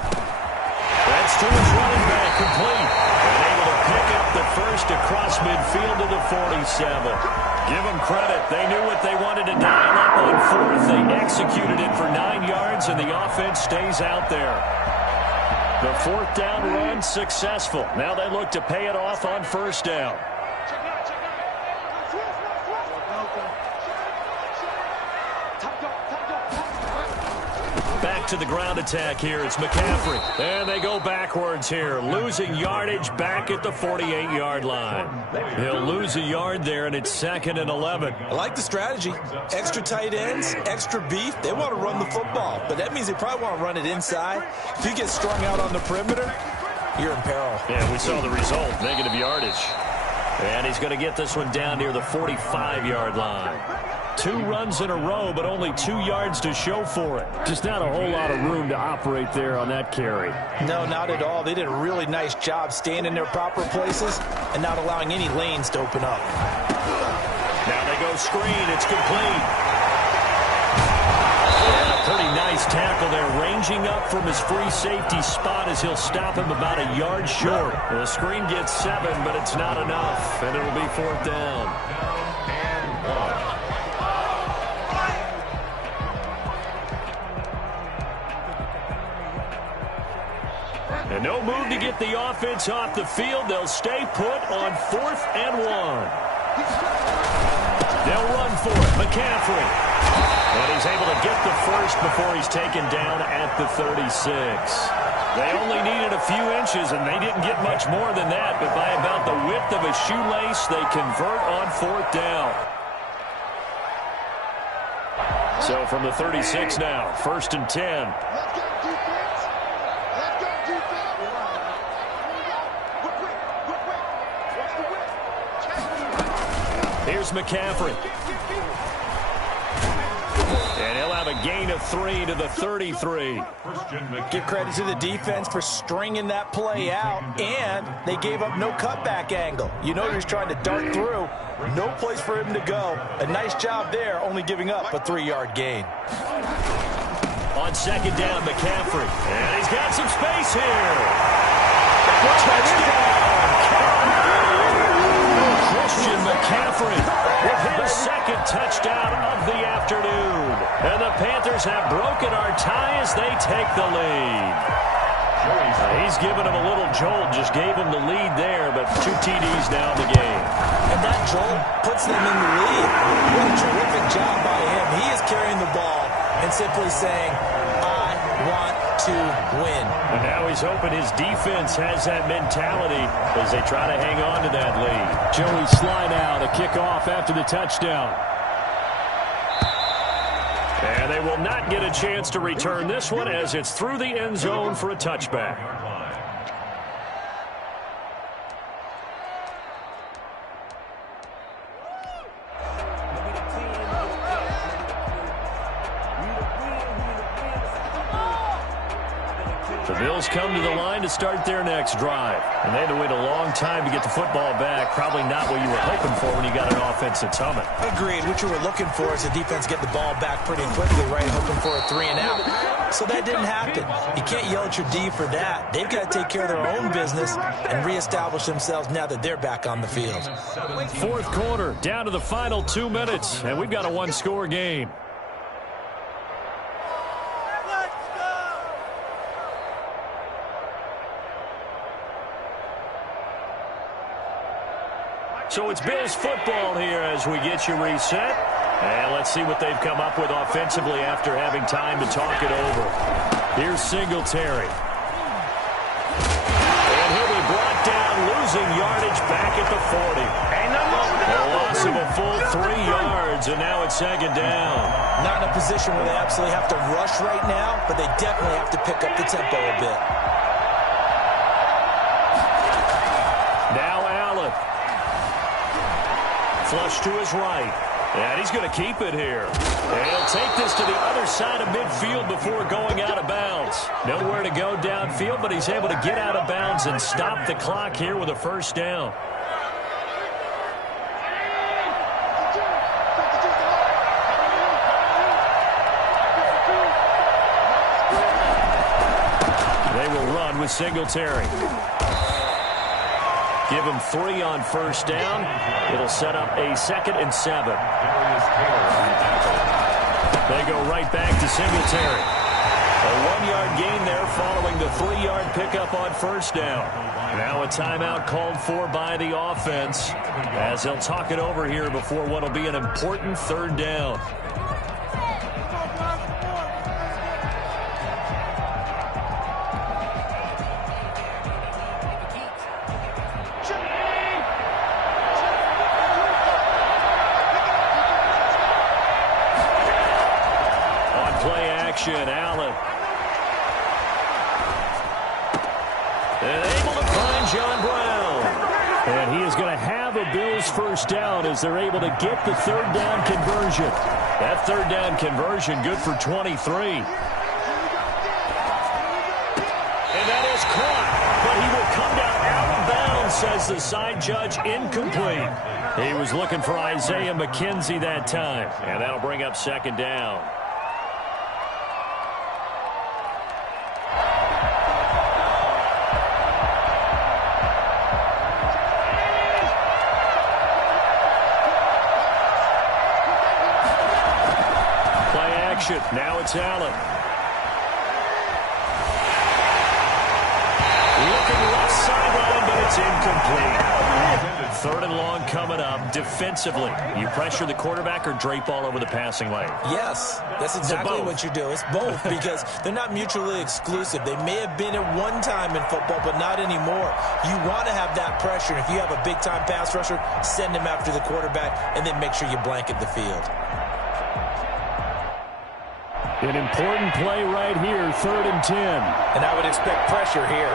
That's to his running back, complete. And able to pick up the first across midfield to the 47. Give them credit. They knew what they wanted to dial up on 4th. They executed it for 9 yards, and the offense stays out there. The 4th down run successful. Now they look to pay it off on 1st down. Back to the ground attack here. It's McCaffrey. And they go backwards here. Losing yardage back at the 48-yard line. He'll lose a yard there, and it's 2nd and 11. I like the strategy. Extra tight ends, extra beef. They want to run the football, but that means they probably want to run it inside. If you get strung out on the perimeter, you're in peril. Yeah, we saw the result. Negative yardage. And he's going to get this one down near the 45-yard line. 2 runs in a row, but only 2 yards to show for it. Just not a whole lot of room to operate there on that carry. No, not at all. They did a really nice job staying in their proper places and not allowing any lanes to open up. Now they go screen. It's complete. And a pretty nice tackle there, ranging up from his free safety spot as he'll stop him about a yard short. The screen gets 7, but it's not enough, and it'll be 4th down. And no move to get the offense off the field. They'll stay put on 4th and 1. They'll run for it. McCaffrey. And he's able to get the first before he's taken down at the 36. They only needed a few inches, and they didn't get much more than that. But by about the width of a shoelace, they convert on 4th down. So from the 36 now, 1st and 10. Here's McCaffrey. And he'll have a gain of 3 to the 33. Give credit to the defense for stringing that play out, and they gave up no cutback angle. You know he's trying to dart through. No place for him to go. A nice job there, only giving up a 3-yard gain. On second down, McCaffrey. And he's got some space here. Christian McCaffrey with his second touchdown of the afternoon. And the Panthers have broken our tie as they take the lead. He's given him a little jolt, just gave him the lead there, but 2 TDs now in the game. And that jolt puts them in the lead. What a terrific job by him. He is carrying the ball and simply saying, I want to win. And now he's hoping his defense has that mentality as they try to hang on to that lead. Joey slide out, a kickoff after the touchdown. And they will not get a chance to return this one as it's through the end zone for a touchback. The Bills come to the line to start their next drive. And they had to wait a long time to get the football back. Probably not what you were hoping for when you got an offense that's humming. Agreed. What you were looking for is the defense get the ball back pretty quickly, right? Hoping for a 3 and out. So that didn't happen. You can't yell at your D for that. They've got to take care of their own business and reestablish themselves now that they're back on the field. Fourth quarter, down to the final 2 minutes, and we've got a 1-score game. So it's Bills football here as we get you reset. And let's see what they've come up with offensively after having time to talk it over. Here's Singletary. And he'll be brought down, losing yardage back at the 40. A loss of a full 3 yards, and now it's second down. Not in a position where they absolutely have to rush right now, but they definitely have to pick up the tempo a bit. Now Allen. Flush to his right. And he's going to keep it here. And he'll take this to the other side of midfield before going out of bounds. Nowhere to go downfield, but he's able to get out of bounds and stop the clock here with a first down. They will run with Singletary. Give him 3 on first down. It'll set up a 2nd and 7. They go right back to Singletary. A 1-yard gain there following the 3-yard pickup on first down. Now a timeout called for by the offense as they'll talk it over here before what will be an important 3rd down. Allen. And able to find John Brown. And he is going to have a Bills first down as they're able to get the 3rd down conversion. That 3rd down conversion good for 23. And that is caught. But he will come down out of bounds, says the side judge, incomplete. He was looking for Isaiah McKenzie that time. And that'll bring up 2nd down. Now it's Allen. Looking left sideline, but it's incomplete. 3rd and long coming up. Defensively, you pressure the quarterback or drape all over the passing lane? Yes, that's exactly what you do. It's both because they're not mutually exclusive. They may have been at one time in football, but not anymore. You want to have that pressure. If you have a big-time pass rusher, send him after the quarterback, and then make sure you blanket the field. An important play right here, 3rd and 10. And I would expect pressure here.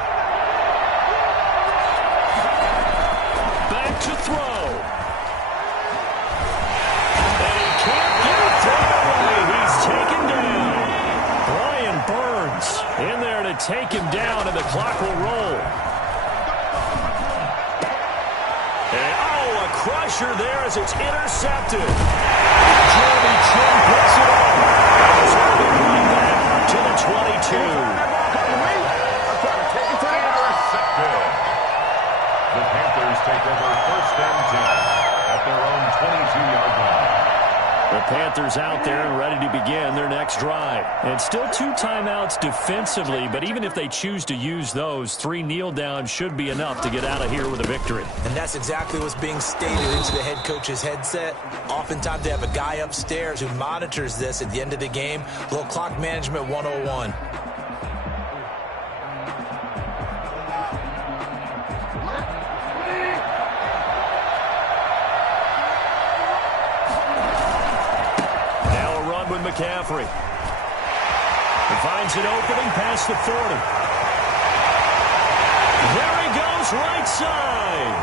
Back to throw. pressure there as it's intercepted. Jeremy Chin picks it up. He's running back to the 22. Intercepted. The Panthers take over first and 10 at their own 22-yard line. The Panthers out there and ready to begin their next drive. And still 2 timeouts defensively, but even if they choose to use those, 3 kneel downs should be enough to get out of here with a victory. And that's exactly what's being stated into the head coach's headset. Oftentimes they have a guy upstairs who monitors this at the end of the game. A little clock management 101. McCaffrey. He finds an opening past the 40. There he goes, right side.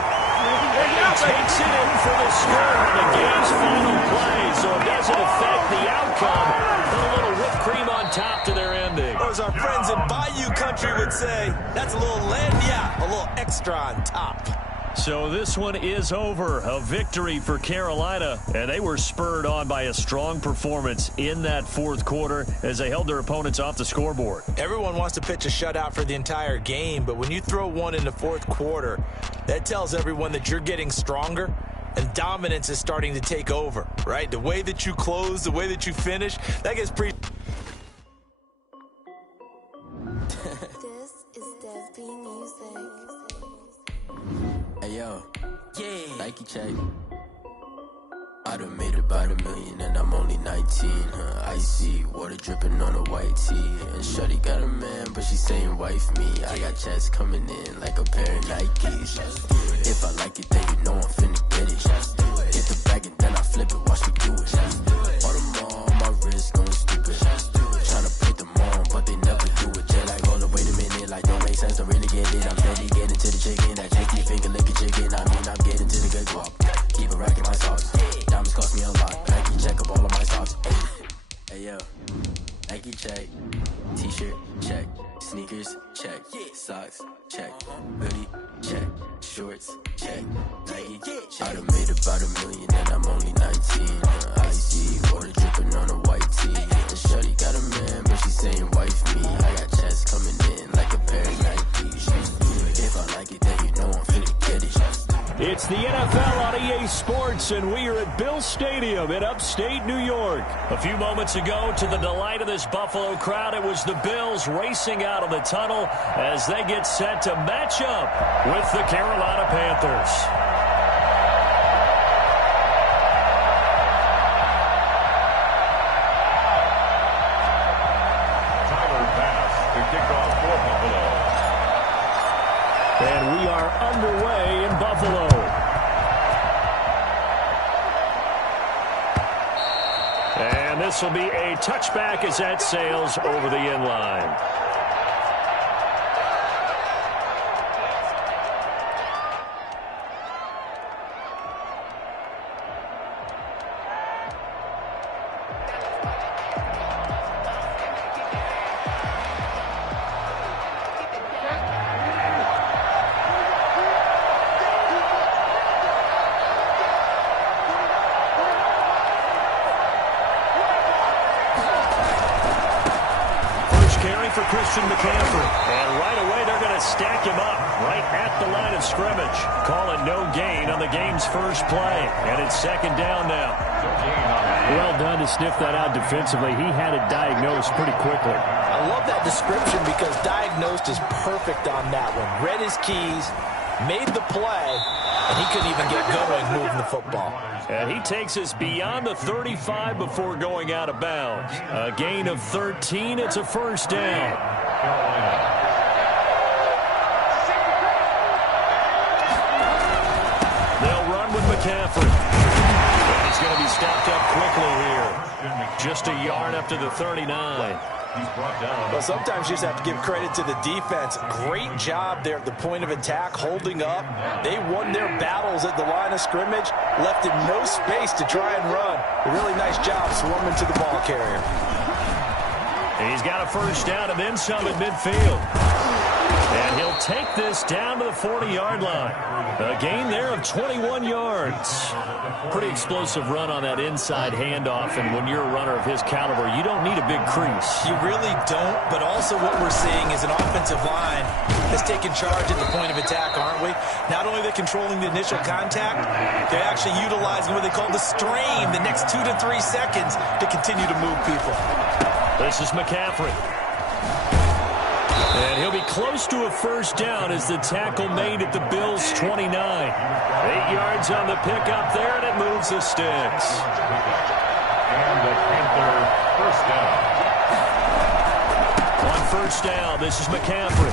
And he takes it in for the score on the game's final play, so it doesn't affect the outcome. Put a little whipped cream on top to their ending. Or as our friends in Bayou Country would say, that's a little lenya, a little extra on top. So this one is over. A victory for Carolina, and they were spurred on by a strong performance in that fourth quarter as they held their opponents off the scoreboard. Everyone wants to pitch a shutout for the entire game, but when you throw one in the fourth quarter, that tells everyone that you're getting stronger and dominance is starting to take over, right? The way that you close, the way that you finish, that gets pretty... This is Dev B Music. Hey yo, yeah, Nike check. I done made about $1 million and I'm only 19. Icy water dripping on a white tee. And shorty got a man, but she saying wife me. I got checks coming in like a pair of Nikes. If I like it, then you know I'm finna get it. Get the bag and then I flip it, watch me do it. All them on my wrist going stupid. Tryna put them on, but they never do it. They're like, hold up, wait a minute, like don't make sense to really get it. I'm steady getting to the chicken, that chicky finger licking chicken. I mean, I'm getting to the good guap. Keep a rack in my socks. Diamonds cost me a lot. Nike check up all of my socks. Hey yo, Nike check. T-shirt check. Sneakers check. Socks check. Hoodie check. Shorts check. Nike check. I done made about $1 million and I'm only 19. Icy water dripping on a white tee. And shorty got a man, but she saying wife me. I got checks coming in like a pair of Nikes. If I like it, then you know I'm finna get it. It's the NFL on EA Sports, and we are at Bill Stadium in upstate New York. A few moments ago, to the delight of this Buffalo crowd, it was the Bills racing out of the tunnel as they get set to match up with the Carolina Panthers. Tyler Bass to kick off for Buffalo. And we are underway in Buffalo. And this will be a touchback as that sails over the end line. McCaffrey. And right away, they're going to stack him up right at the line of scrimmage. Call it no gain on the game's first play. And it's second down now. Well done to sniff that out defensively. He had it diagnosed pretty quickly. I love that description because diagnosed is perfect on that one. Read his keys, made the play, and he couldn't even get going moving the football. And he takes us beyond the 35 before going out of bounds. A gain of 13. It's a first down. They'll run with McCaffrey. And he's going to be stopped up quickly here. Just a yard up to the 39. Well, sometimes you just have to give credit to the defense. Great job there at the point of attack, holding up. They won their battles at the line of scrimmage, left him no space to try and run. A really nice job swarming to the ball carrier. And he's got a first down and then some at midfield. And he'll take this down to the 40-yard line. A gain there of 21 yards. Pretty explosive run on that inside handoff, and when you're a runner of his caliber, you don't need a big crease. You really don't, but also what we're seeing is an offensive line that's taking charge at the point of attack, aren't we? Not only are they controlling the initial contact, they're actually utilizing what they call the strain, the next 2 to 3 seconds, to continue to move people. This is McCaffrey. And he'll be close to a first down as the tackle made at the Bills' 29. 8 yards on the pickup there, and it moves the sticks. And the Panther first down. On first down, this is McCaffrey.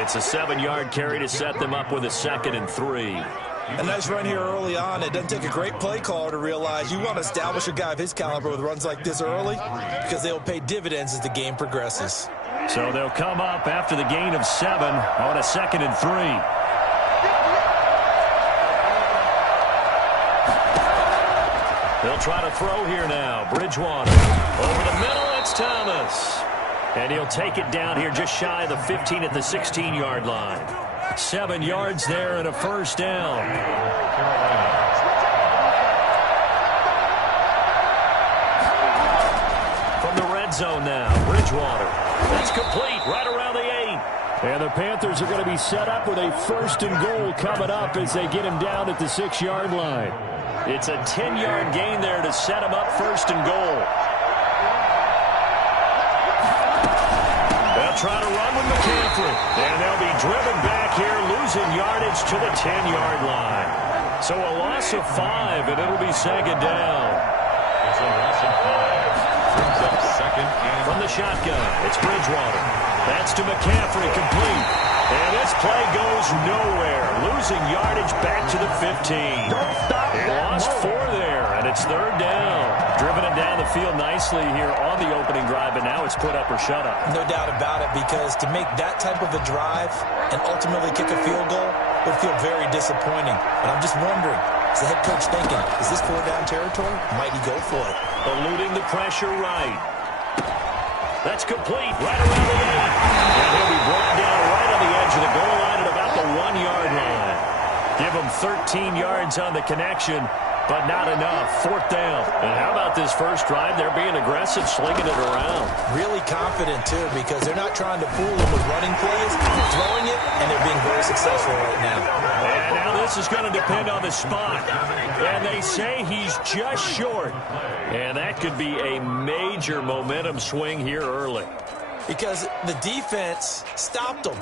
It's a 7-yard carry to set them up with a 2nd and 3. A nice run here early on. It doesn't take a great play caller to realize you want to establish a guy of his caliber with runs like this early because they'll pay dividends as the game progresses. So they'll come up after the gain of 7 on a 2nd and 3. They'll try to throw here now. Bridgewater. Over the middle, it's Thomas. And he'll take it down here just shy of the 15 at the 16-yard line. 7 yards there and a first down. From the red zone now, Bridgewater. That's complete right around the 8. And the Panthers are going to be set up with a 1st and goal coming up as they get him down at the 6-yard line. It's a 10-yard gain there to set him up 1st and goal. They'll try to run with McCaffrey. And they'll be driven back here, losing yardage to the 10-yard line. So a loss of 5, and it'll be 2nd down. It's a loss of 5. Brings up 2nd and... From the shotgun, it's Bridgewater. That's to McCaffrey, complete. And this play goes nowhere. Losing yardage back to the 15. They lost 4 there, and it's 3rd down. Driven it down the field nicely here on the opening drive, but now it's put up or shut up. No doubt about it, because to make that type of a drive and ultimately kick a field goal would feel very disappointing. But I'm just wondering, is the head coach thinking, is this 4-down territory? Might he go for it? Eluding the pressure right. That's complete right around the 8. And he'll be brought down right on the edge of the goal line at about the 1-yard line. Give him 13 yards on the connection, but not enough. 4th down. And how about this first drive? They're being aggressive, slinging it around. Really confident, too, because they're not trying to fool them with running plays. They're throwing it, and they're being very successful right now. And now this is going to depend on the spot. And they say he's just short. And that could be a major momentum swing here early. Because the defense stopped them.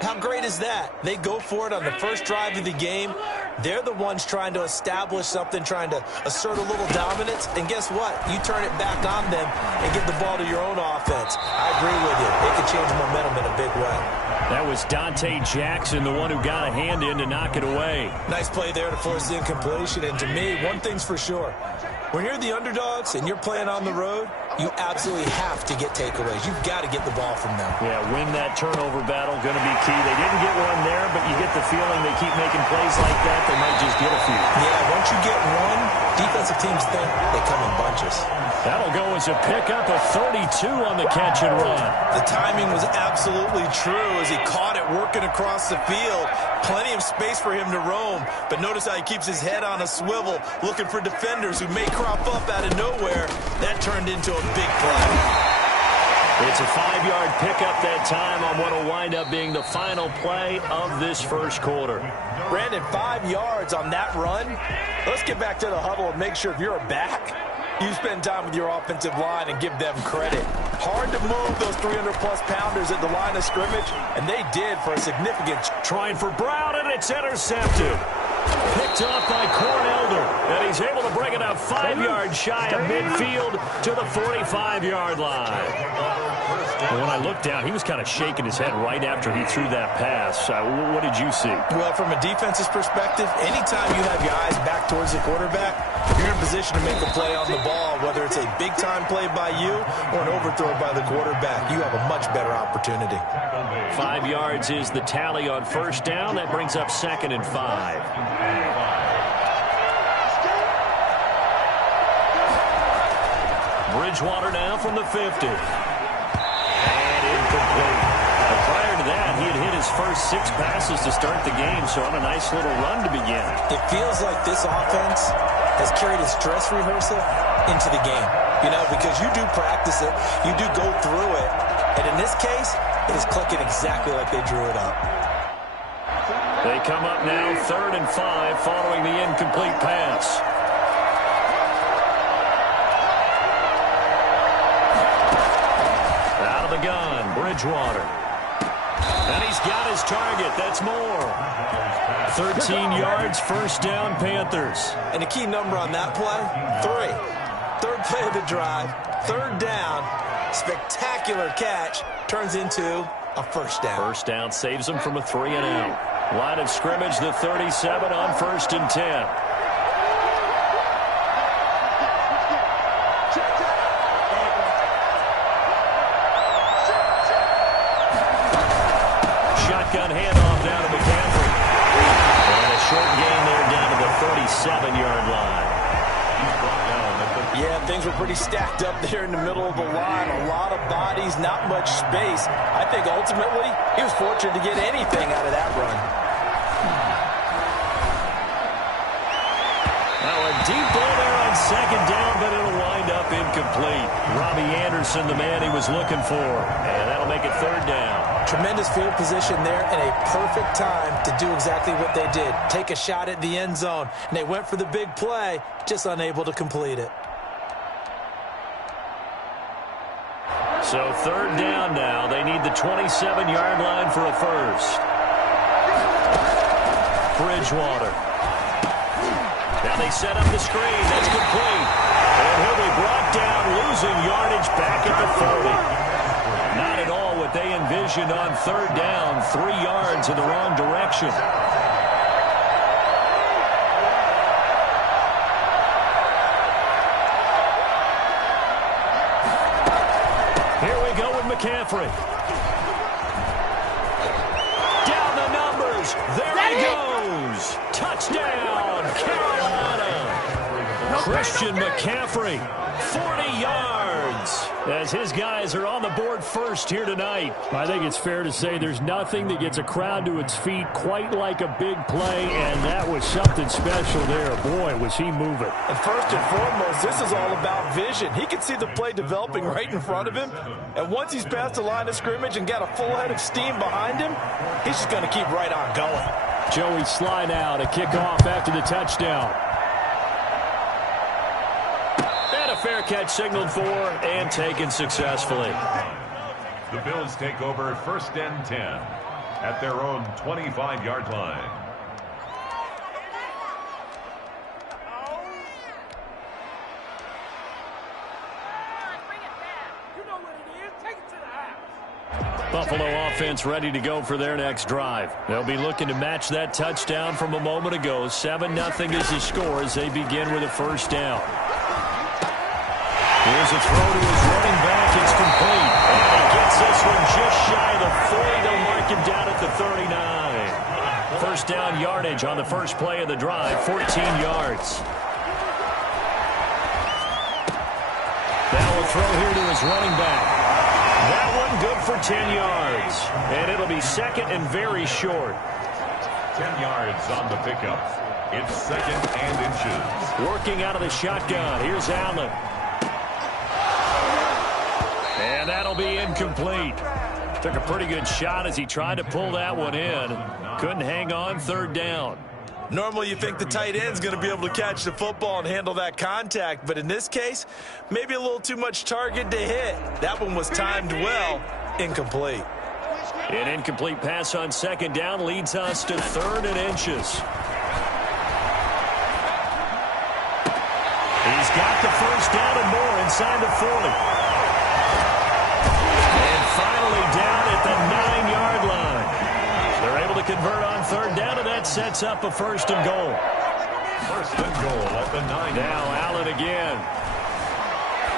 How great is that? They go for it on the first drive of the game. They're the ones trying to establish something, trying to assert a little dominance. And guess what? You turn it back on them and give the ball to your own offense. I agree with you. It can change momentum in a big way. That was Dante Jackson, the one who got a hand in to knock it away. Nice play there to force the incompletion. And to me, one thing's for sure. When you're the underdogs and you're playing on the road, you absolutely have to get takeaways. You've got to get the ball from them. Yeah, win that turnover battle, going to be key. They didn't get one there, but you get the feeling they keep making plays like that, they might just get a few. Yeah, once you get one, defensive teams think they come in bunches. That'll go as a pickup of 32 on the catch and run. The timing was absolutely true as he caught it working across the field. Plenty of space for him to roam, but notice how he keeps his head on a swivel, looking for defenders who may crop up out of nowhere. That turned into a big play. It's a 5-yard pickup that time on what will wind up being the final play of this first quarter. Brandon, 5 yards on that run. Let's get back to the huddle and make sure if you're a back, you spend time with your offensive line and give them credit. Hard to move those 300-plus pounders at the line of scrimmage, and they did for a significant... Trying for Brown, and it's intercepted. Picked off by Cornelder, and he's able to bring it up 5 yards shy of midfield to the 45-yard line. When I looked down, he was kind of shaking his head right after he threw that pass. What did you see? Well, from a defense's perspective, anytime you have your eyes back towards the quarterback, you're in a position to make a play on the ball, whether it's a big-time play by you or an overthrow by the quarterback. You have a much better opportunity. 5 yards is the tally on first down. That brings up 2nd and 5. Bridgewater now from the 50. And incomplete. his first 6 passes to start the game, so on a nice little run to begin. It feels like this offense has carried its dress rehearsal into the game. You know, because you do practice it, you do go through it, and in this case, it is clicking exactly like they drew it up. They come up now 3rd and 5 following the incomplete pass. Out of the gun, Bridgewater. And he's got his target. That's more. 13 yards, first down, Panthers. And the key number on that play, 3. Third play of the drive, 3rd down, spectacular catch, turns into a first down. First down saves them from a 3-and-out. Line of scrimmage, the 37 on 1st and 10. Shotgun handoff down to McCaffrey. And a short gain there down to the 37-yard line. Yeah, things were pretty stacked up there in the middle of the line. A lot of bodies, not much space. I think ultimately he was fortunate to get anything out of that run. Now a deep ball there on 2nd down, but it'll wind up incomplete. Robbie Anderson, the man he was looking for. And that'll make it 3rd down. Tremendous field position there and a perfect time to do exactly what they did. Take a shot at the end zone. And they went for the big play, just unable to complete it. So 3rd down now. They need the 27-yard line for a first. Bridgewater. Now they set up the screen. That's complete. And he'll be brought down, losing yardage back at the 40. Not at all what they envisioned on 3rd down. 3 yards in the wrong direction. McCaffrey. Down the numbers. There he goes. Touchdown, Carolina. Christian McCaffrey, 40 yards. As his guys are on the board first here tonight. I think it's fair to say there's nothing that gets a crowd to its feet quite like a big play, and that was something special there. Boy, was he moving. And first and foremost, this is all about vision. He can see the play developing right in front of him, and once he's past the line of scrimmage and got a full head of steam behind him, he's just going to keep right on going. Joey Sly now to kick off after the touchdown. Fair catch signaled for and taken successfully. The Bills take over 1st and 10 at their own 25-yard line. Buffalo offense ready to go for their next drive. They'll be looking to match that touchdown from a moment ago. 7-0 is the score as they begin with a first down. Here's a throw to his running back. It's complete. And he gets this one just shy of the 40. They'll mark him down at the 39. First down yardage on the first play of the drive, 14 yards. Now a throw here to his running back. That one good for 10 yards. And it'll be 2nd and very short. 10 yards on the pickup. It's 2nd and inches. Working out of the shotgun. Here's Allen. And that'll be incomplete. Took a pretty good shot as he tried to pull that one in. Couldn't hang on, 3rd down. Normally you think the tight end's going to be able to catch the football and handle that contact, but in this case, maybe a little too much target to hit. That one was timed well, incomplete. An incomplete pass on 2nd down leads us to 3rd and inches. He's got the first down and more inside the 40. Finally down at the 9-yard line. They're able to convert on 3rd down, and that sets up a 1st and goal. 1st and goal at the 9. Now Allen again.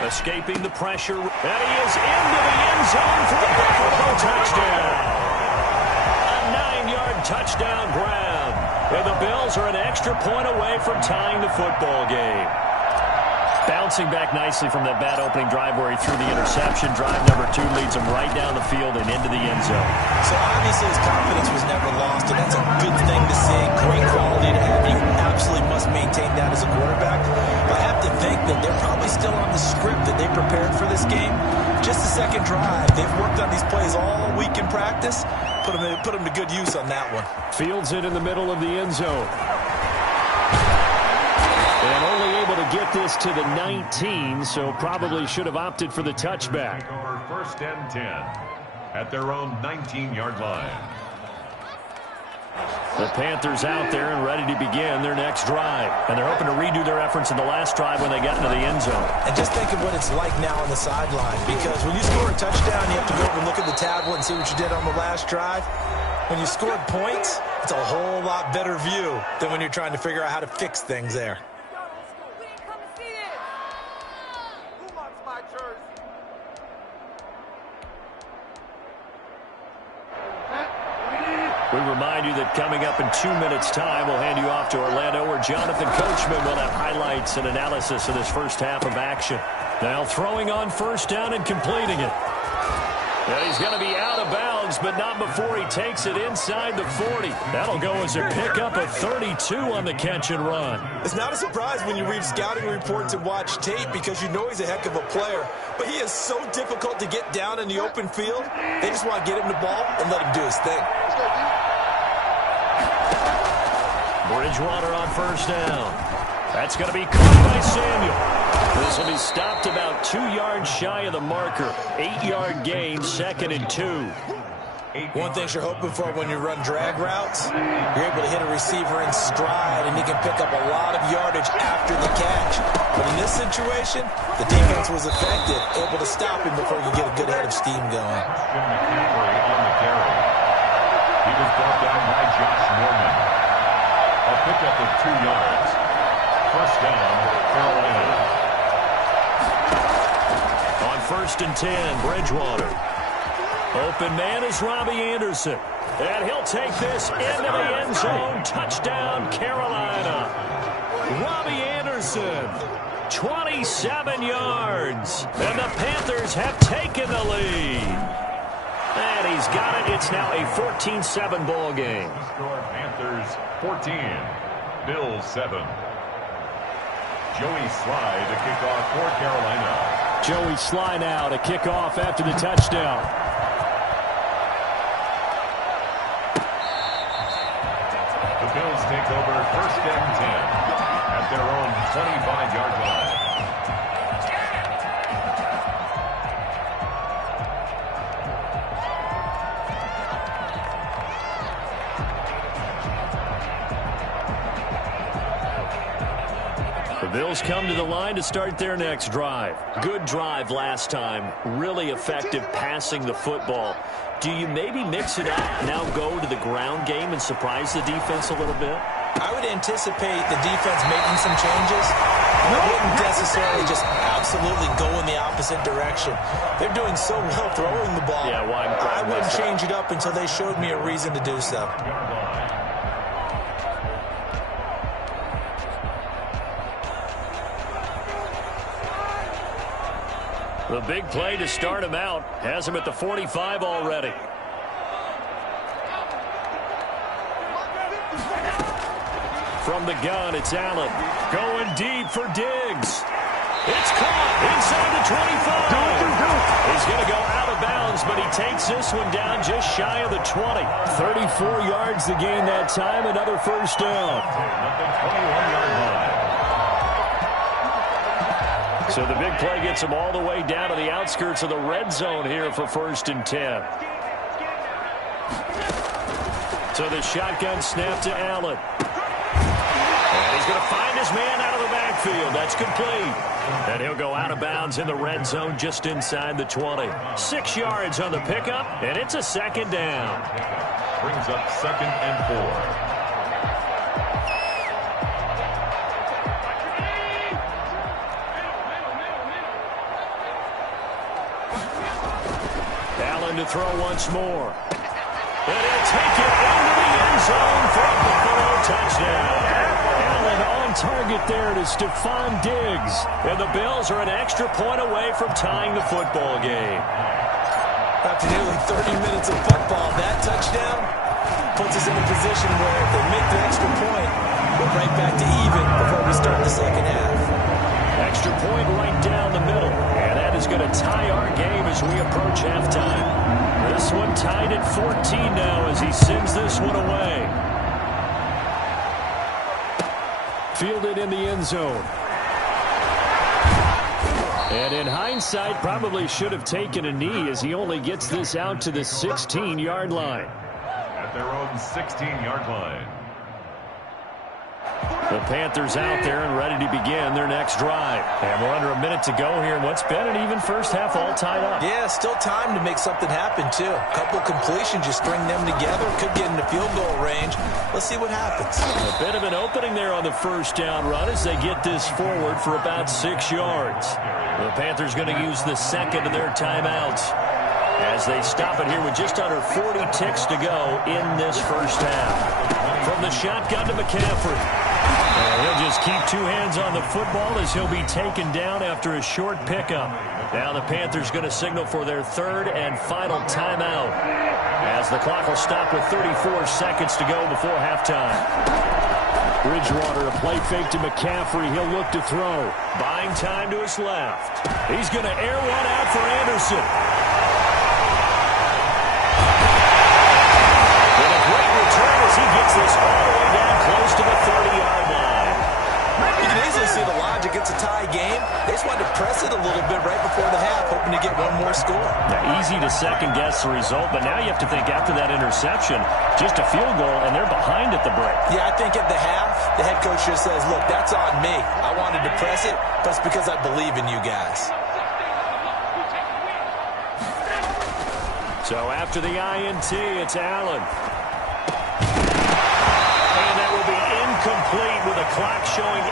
Escaping the pressure. And he is into the end zone for the Buffalo touchdown. A 9-yard touchdown grab. And the Bills are an extra point away from tying the football game. Bounce bouncing back nicely from that bad opening drive where he threw the interception. Drive number 2 leads him right down the field and into the end zone. So obviously his confidence was never lost, and that's a good thing to see. Great quality to have. You absolutely must maintain that as a quarterback. But I have to think that they're probably still on the script that they prepared for this game. Just the second drive. They've worked on these plays all week in practice. Put them to good use on that one. Fields it in the middle of the end zone. And only able to get this to the 19, so probably should have opted for the touchback. Over 1st and 10 at their own 19-yard line. The Panthers out there and ready to begin their next drive. And they're hoping to redo their efforts in the last drive when they got into the end zone. And just think of what it's like now on the sideline. Because when you score a touchdown, you have to go over and look at the tablet and see what you did on the last drive. When you scored points, it's a whole lot better view than when you're trying to figure out how to fix things there. We remind you that coming up in 2 minutes' time, we'll hand you off to Orlando, where Jonathan Coachman will have highlights and analysis of this first half of action. Now throwing on 1st down and completing it. And he's going to be out of bounds, but not before he takes it inside the 40. That'll go as a pickup of 32 on the catch and run. It's not a surprise when you read scouting reports and watch tape because you know he's a heck of a player. But he is so difficult to get down in the open field. They just want to get him the ball and let him do his thing. Bridgewater on 1st down. That's going to be caught by Samuel. This will be stopped about 2 yards shy of the marker. 8-yard gain, 2nd and 2. One thing you're hoping for when you run drag routes, you're able to hit a receiver in stride, and he can pick up a lot of yardage after the catch. But in this situation, the defense was effective, able to stop him before you get a good head of steam going. McCaffrey on the carry. He was brought down by Josh Norman. A pickup of 2 yards. 1st down, Carolina. On 1st and 10, Bridgewater. Open man is Robbie Anderson. And he'll take this into the end zone. Touchdown, Carolina. Robbie Anderson, 27 yards. And the Panthers have taken the lead. And he's got it. It's now a 14-7 ball game. Score Panthers 14, Bills 7. Joey Sly to kick off for Carolina. Joey Sly now to kick off after the touchdown. The Bills take over 1st and 10 at their own 25-yard line. The Bills come to the line to start their next drive. Good drive last time. Really effective passing the football. Do you maybe mix it up, now go to the ground game and surprise the defense a little bit? I would anticipate the defense making some changes. I wouldn't necessarily just absolutely go in the opposite direction. They're doing so well throwing the ball. Yeah, well, I wouldn't change it up until they showed me a reason to do so. The big play to start him out has him at the 45 already. From the gun, it's Allen. Going deep for Diggs. It's caught inside the 25. He's going to go out of bounds, but he takes this one down just shy of the 20. 34 yards to gain that time. Another 1st down. So the big play gets him all the way down to the outskirts of the red zone here for 1st and 10. So the shotgun snap to Allen. And he's going to find his man out of the backfield. That's complete. And he'll go out of bounds in the red zone just inside the 20. 6 yards on the pickup, and it's a 2nd down. Brings up 2nd and 4. To throw once more. And he'll take it into the end zone for a Buffalo touchdown. And on target there to Stephon Diggs. And the Bills are an extra point away from tying the football game. After nearly 30 minutes of football, that touchdown puts us in a position where if they make the extra point, we're right back to even before we start the second half. Extra point right down the middle. And that is going to tie our game as we approach halftime. This one tied at 14 now as he sends this one away. Fielded in the end zone. And in hindsight, probably should have taken a knee as he only gets this out to the 16-yard line. At their own 16-yard line. The Panthers out there and ready to begin their next drive. And we're under a minute to go here in what's been an even first half, all tied up. Yeah, still time to make something happen, too. A couple completions, you string them together, could get into field goal range. Let's see what happens. A bit of an opening there on the first down run as they get this forward for about 6 yards. The Panthers going to use the second of their timeouts as they stop it here with just under 40 ticks to go in this first half. From the shotgun to McCaffrey. He'll just keep 2 hands on the football as he'll be taken down after a short pickup. Now the Panthers going to signal for their third and final timeout as the clock will stop with 34 seconds to go before halftime. Bridgewater, a play fake to McCaffrey. He'll look to throw. Buying time to his left. He's going to air one out for Anderson. With a great return as he gets this all the way down close to the 30-yard line. You can easily see the logic. It's a tie game. They just wanted to press it a little bit right before the half, hoping to get one more score. Now, easy to second-guess the result, but now you have to think after that interception, just a field goal, and they're behind at the break. Yeah, I think at the half, the head coach just says, look, that's on me. I wanted to press it, but it's because I believe in you guys. So after the INT, it's Allen. Complete with a clock showing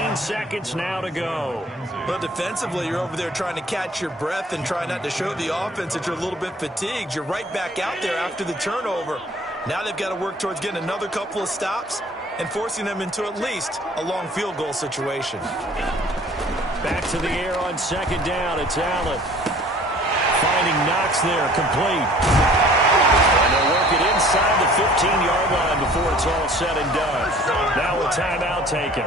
18 seconds now to go. But defensively, you're over there trying to catch your breath and try not to show the offense that you're a little bit fatigued. You're right back out there after the turnover. Now they've got to work towards getting another couple of stops and forcing them into at least a long field goal situation. Back to the air on second down. It's Allen. Finding Knox there, complete. And they'll work it inside the 15-yard line before it's all said and done. Now a timeout taken.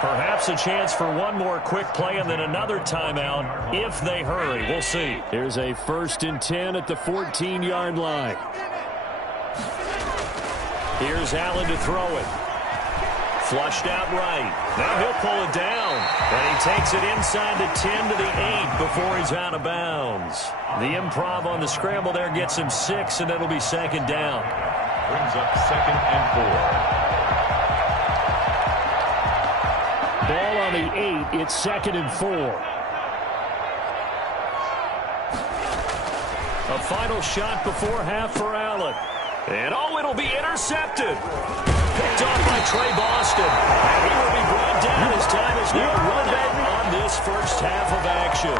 Perhaps a chance for one more quick play and then another timeout if they hurry. We'll see. Here's a 1st and 10 at the 14-yard line. Here's Allen to throw it. Flushed out right. Now he'll pull it down. And he takes it inside the 10 to the 8 before he's out of bounds. The improv on the scramble there gets him 6, and it'll be second down. Brings up 2nd and 4. Ball on the 8. It's 2nd and 4. A final shot before half for Allen. And it'll be intercepted. Picked off by Trey Boston. And he will be brought down as time is now run out on this first half of action.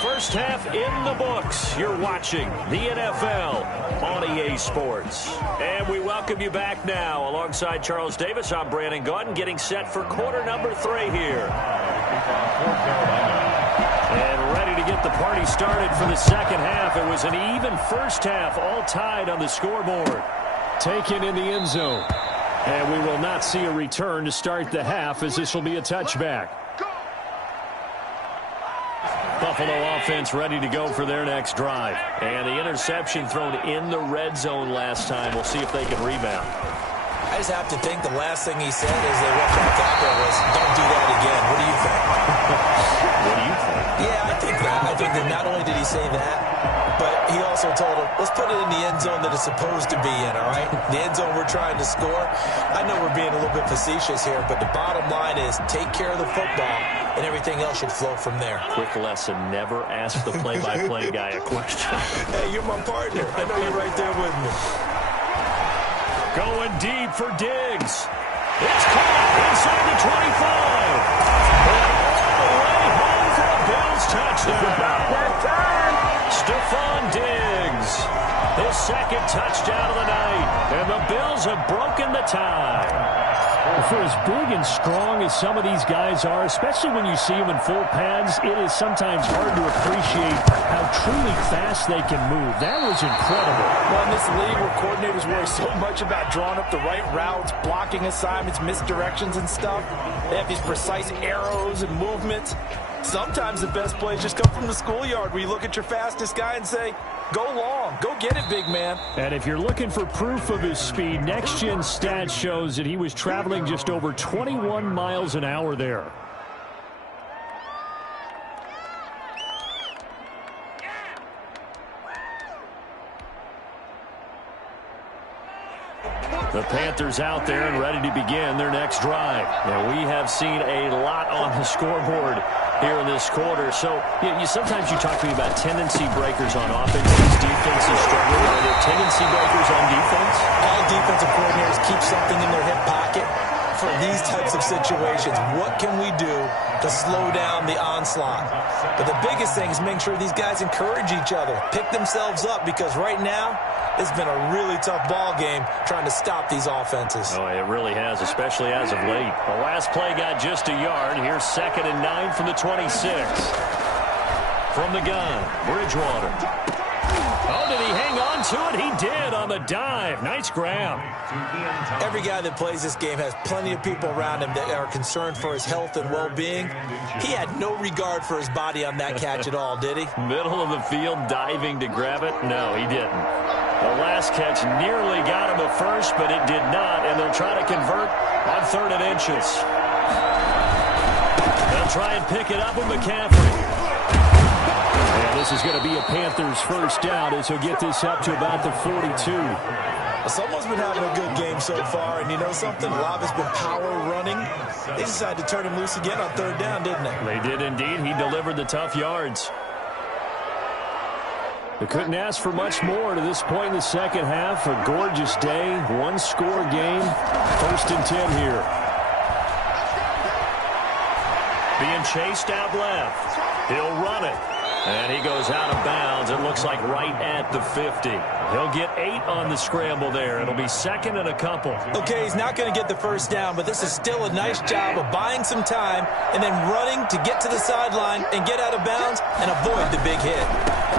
First half in the books. You're watching the NFL on EA Sports. And we welcome you back now. Alongside Charles Davis, I'm Brandon Gaudin, getting set for quarter number 3 here. And ready to get the party started for the second half. It was an even first half, all tied on the scoreboard. Taken in the end zone. And we will not see a return to start the half as this will be a touchback. Buffalo offense ready to go for their next drive. And the interception thrown in the red zone last time. We'll see if they can rebound. I just have to think the last thing he said as they went back out there was, don't do that again. What do you think? What do you think? Yeah, I think that. I think that not only did he say that, but he also told him, let's put it in the end zone that it's supposed to be in, all right? The end zone we're trying to score. I know we're being a little bit facetious here, but the bottom line is take care of the football, and everything else should flow from there. Quick lesson, never ask the play-by-play guy a question. Hey, you're my partner. I know you're right there with me. Going deep for Diggs. It's caught inside the 25. And all the way home for a Bills touchdown. Stephon Diggs, his second touchdown of the night. And the Bills have broken the tie. For as big and strong as some of these guys are, especially when you see them in full pads, it is sometimes hard to appreciate how truly fast they can move. That was incredible. Well, in this league where coordinators worry so much about drawing up the right routes, blocking assignments, misdirections and stuff, they have these precise arrows and movements. Sometimes the best plays just come from the schoolyard where you look at your fastest guy and say, go long, go get it, big man. And if you're looking for proof of his speed, Next Gen Stats shows that he was traveling just over 21 miles an hour there. The Panthers out there and ready to begin their next drive. And we have seen a lot on the scoreboard here in this quarter. So sometimes you talk to me about tendency breakers on offense. These defenses struggle. Are there tendency breakers on defense? All defensive coordinators keep something in their hip pocket for these types of situations. What can we do to slow down the onslaught? But the biggest thing is making sure these guys encourage each other, pick themselves up, because right now it's been a really tough ball game trying to stop these offenses. Oh, it really has, especially as of late. The last play got just a yard. Here's 2nd and 9 from the 26. From the gun, Bridgewater. Oh, did he hang on to it? He did on the dive. Nice grab. Every guy that plays this game has plenty of people around him that are concerned for his health and well-being. He had no regard for his body on that catch at all, did he? Middle of the field, diving to grab it? No, he didn't. The last catch nearly got him a first, but it did not, and they'll try to convert on 3rd and inches. They'll try and pick it up with McCaffrey. And this is going to be a Panthers first down as he'll get this up to about the 42. Someone's been having a good game so far, and you know something? A lot has been power running. They decided to turn him loose again on 3rd down, didn't they? They did indeed. He delivered the tough yards. They couldn't ask for much more to this point in the second half. A gorgeous day, one-score game. 1st and 10 here. Being chased out left. He'll run it. And he goes out of bounds. It looks like right at the 50. He'll get 8 on the scramble there. It'll be 2nd and a couple. Okay, he's not going to get the first down, but this is still a nice job of buying some time and then running to get to the sideline and get out of bounds and avoid the big hit.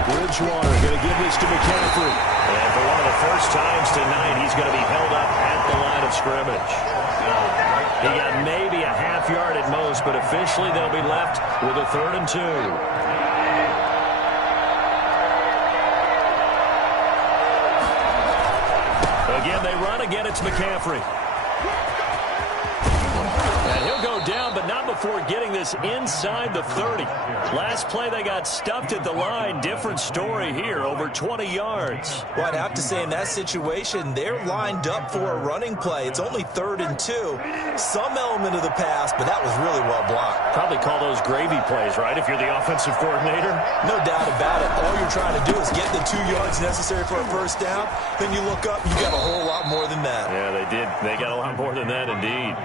Bridgewater going to give this to McCaffrey. And for one of the first times tonight, he's going to be held up at the line of scrimmage. He got maybe a half yard at most, but officially they'll be left with a 3rd and 2. Again, they run. Again, it's McCaffrey. And he'll go down, but not before getting this inside the 30. Last play, they got stuffed at the line. Different story here, over 20 yards. Well, I'd have to say in that situation, they're lined up for a running play. It's only 3rd and 2. Some element of the pass, but that was really well blocked. Probably call those gravy plays, right, if you're the offensive coordinator? No doubt about it. All you're trying to do is get the 2 yards necessary for a first down. Then you look up, you got a whole lot more than that. Yeah, they did. They got a lot more than that, indeed.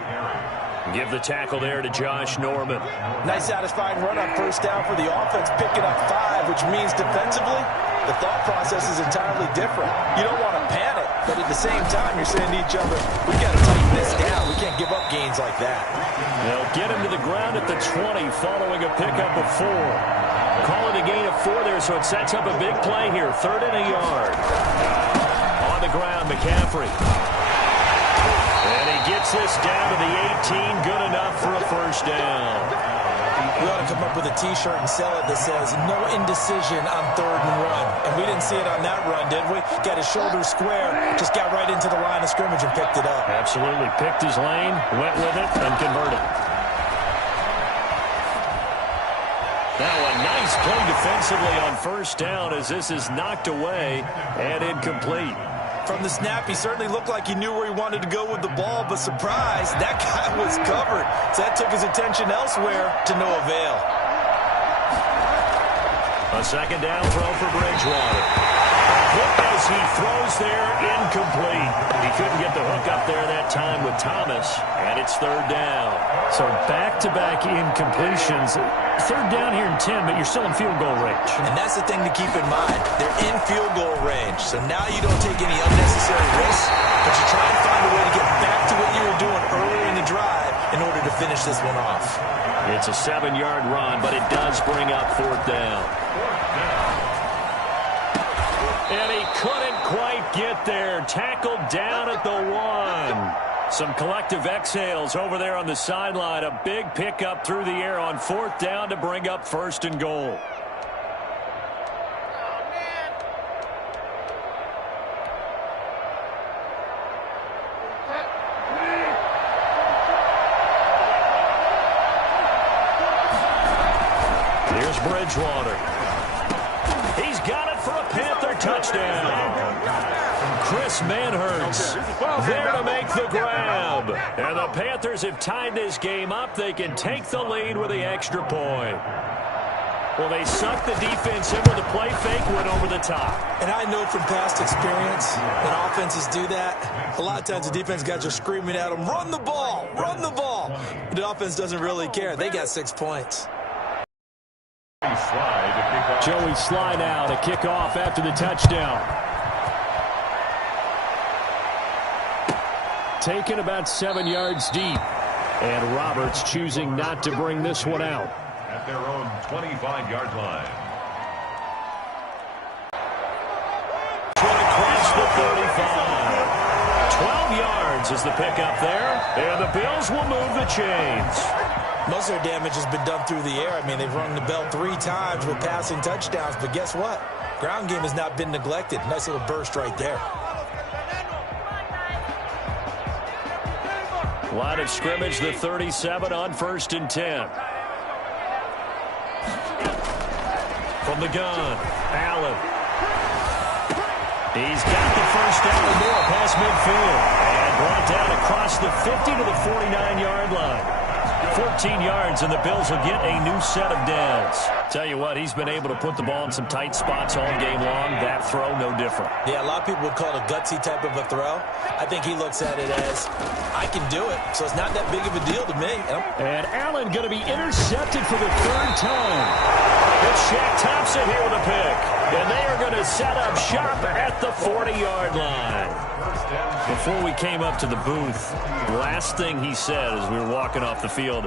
Give the tackle there to Josh Norman. Nice satisfying run on first down for the offense, picking up 5, which means defensively, the thought process is entirely different. You don't want to panic, but at the same time, you're saying to each other, we got to tighten this down. We can't give up gains like that. They'll get him to the ground at the 20 following a pickup of 4. Call it a gain of 4 there, so it sets up a big play here. 3rd and a yard. On the ground, McCaffrey. And he gets this down to the 18. Good enough for a first down. We ought to come up with a T-shirt and sell it that says, no indecision on 3rd and 1. And we didn't see it on that run, did we? Got his shoulders square, just got right into the line of scrimmage and picked it up. Absolutely. Picked his lane, went with it, and converted. Now a nice play defensively on first down as this is knocked away and incomplete. From the snap, he certainly looked like he knew where he wanted to go with the ball, but surprise, that guy was covered. So that took his attention elsewhere to no avail. A 2nd down throw for Bridgewater. Hook as he throws there, incomplete. He couldn't get the hook up there that time with Thomas, and it's 3rd down. So back-to-back incompletions. 3rd down here in 10, but you're still in field goal range. And that's the thing to keep in mind. They're in field goal range, so now you don't take any unnecessary risks, but you try and find a way to get back to what you were doing earlier in the in order to finish this one off. It's a 7-yard run, but it does bring up 4th down. And he couldn't quite get there. Tackled down at the 1. Some collective exhales over there on the sideline. A big pickup through the air on 4th down to bring up 1st and goal. Here's Bridgewater. He's got it for a Panther touchdown. Chris Manhertz there to make the grab. And the Panthers have tied this game up. They can take the lead with the extra point. Well, they sucked the defense in with a play fake, went over the top. And I know from past experience, when offenses do that, a lot of times the defense guys are screaming at them, run the ball, run the ball. But the offense doesn't really care. They got 6 points. Joey Sly now to kick off after the touchdown. Taken about 7 yards deep. And Roberts choosing not to bring this one out. At their own 25-yard line. Trying to cross the 35. 12 yards is the pickup there. And the Bills will move the chains. Most of their damage has been done through the air. I mean, they've rung the bell 3 times with passing touchdowns. But guess what? Ground game has not been neglected. Nice little burst right there. Line of scrimmage, the 37 on 1st and 10. From the gun, Allen. He's got the 1st down and more past midfield. And brought down across the 50 to the 49-yard line. 14 yards, and the Bills will get a new set of downs. Tell you what, he's been able to put the ball in some tight spots all game long. That throw, no different. Yeah, a lot of people would call it a gutsy type of a throw. I think he looks at it as, I can do it, so it's not that big of a deal to me. And Allen going to be intercepted for the 3rd time. It's Shaq Thompson here with a pick. And they are going to set up shop at the 40-yard line. Before we came up to the booth, the last thing he said as we were walking off the field,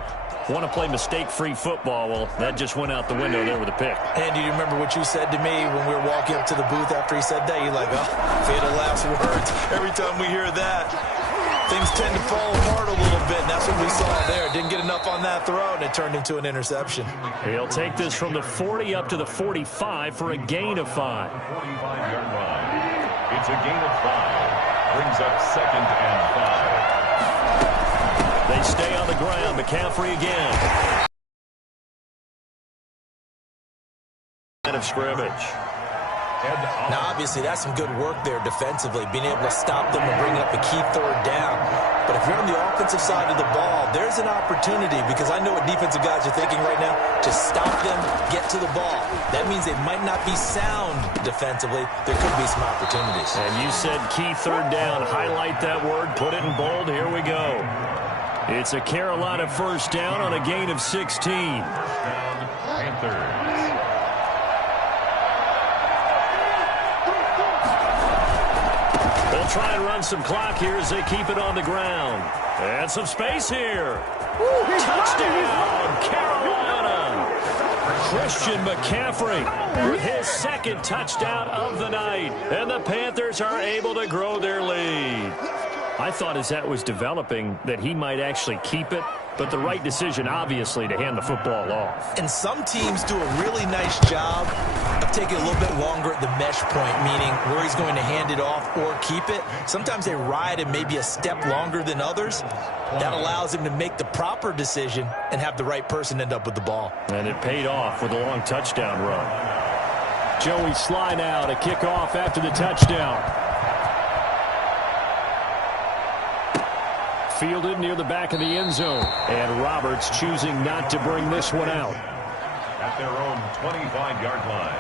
want to play mistake-free football. Well, that just went out the window there with a pick. And do you remember what you said to me when we were walking up to the booth after he said that? You're like, oh, fatal last words. Every time we hear that, things tend to fall apart a little bit, and that's what we saw there. Didn't get enough on that throw, and it turned into an interception. He'll take this from the 40 up to the 45 for a gain of 5. 45-yard line. It's a gain of 5. Brings up 2nd and 5. They stay on the ground. McCaffrey again. Line of scrimmage. Now, obviously, that's some good work there defensively, being able to stop them and bring up a key 3rd down. But if you're on the offensive side of the ball, there's an opportunity, because I know what defensive guys are thinking right now, to stop them, get to the ball. That means they might not be sound defensively. There could be some opportunities. And you said key 3rd down. Highlight that word. Put it in bold. Here we go. It's a Carolina 1st down on a gain of 16. Panthers. They'll try and run some clock here as they keep it on the ground. And some space here. Touchdown, Carolina. Christian McCaffrey with his 2nd touchdown of the night. And the Panthers are able to grow their lead. I thought as that was developing that he might actually keep it, but the right decision, obviously, to hand the football off. And some teams do a really nice job of taking a little bit longer at the mesh point, meaning where he's going to hand it off or keep it. Sometimes they ride it maybe a step longer than others. That allows him to make the proper decision and have the right person end up with the ball. And it paid off with a long touchdown run. Joey Sly now to kick off after the touchdown. Fielded near the back of the end zone. And Roberts choosing not to bring this one out. At their own 25-yard line.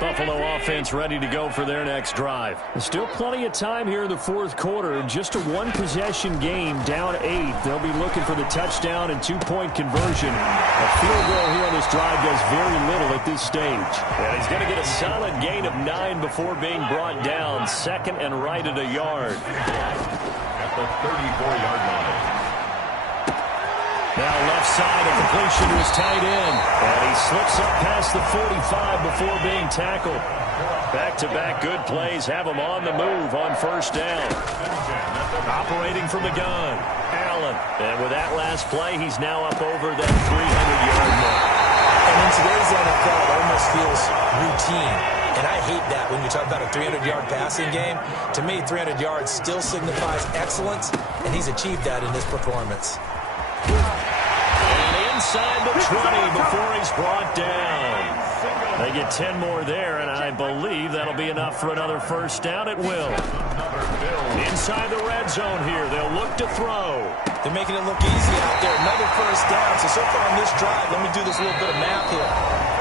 Buffalo offense ready to go for their next drive. Still plenty of time here in the fourth quarter. Just a one-possession game, down 8. They'll be looking for the touchdown and two-point conversion. A field goal here on this drive does very little at this stage. And he's going to get a solid gain of 9 before being brought down. Second and right at a yard. At the 34-yard line. Now left side, a completion to his tight end. And he slips up past the 45 before being tackled. Back-to-back good plays have him on the move on first down. Operating from the gun, Allen. And with that last play, he's now up over that 300-yard mark. And in today's NFL, it almost feels routine. And I hate that when you talk about a 300-yard passing game. To me, 300 yards still signifies excellence, and he's achieved that in this performance. And inside the 20 before he's brought down. They get 10 more there, and I believe that'll be enough for another first down. It will. Inside the red zone here. They'll look to throw. They're making it look easy out there. Another first down. So far on this drive, let me do this little bit of math here.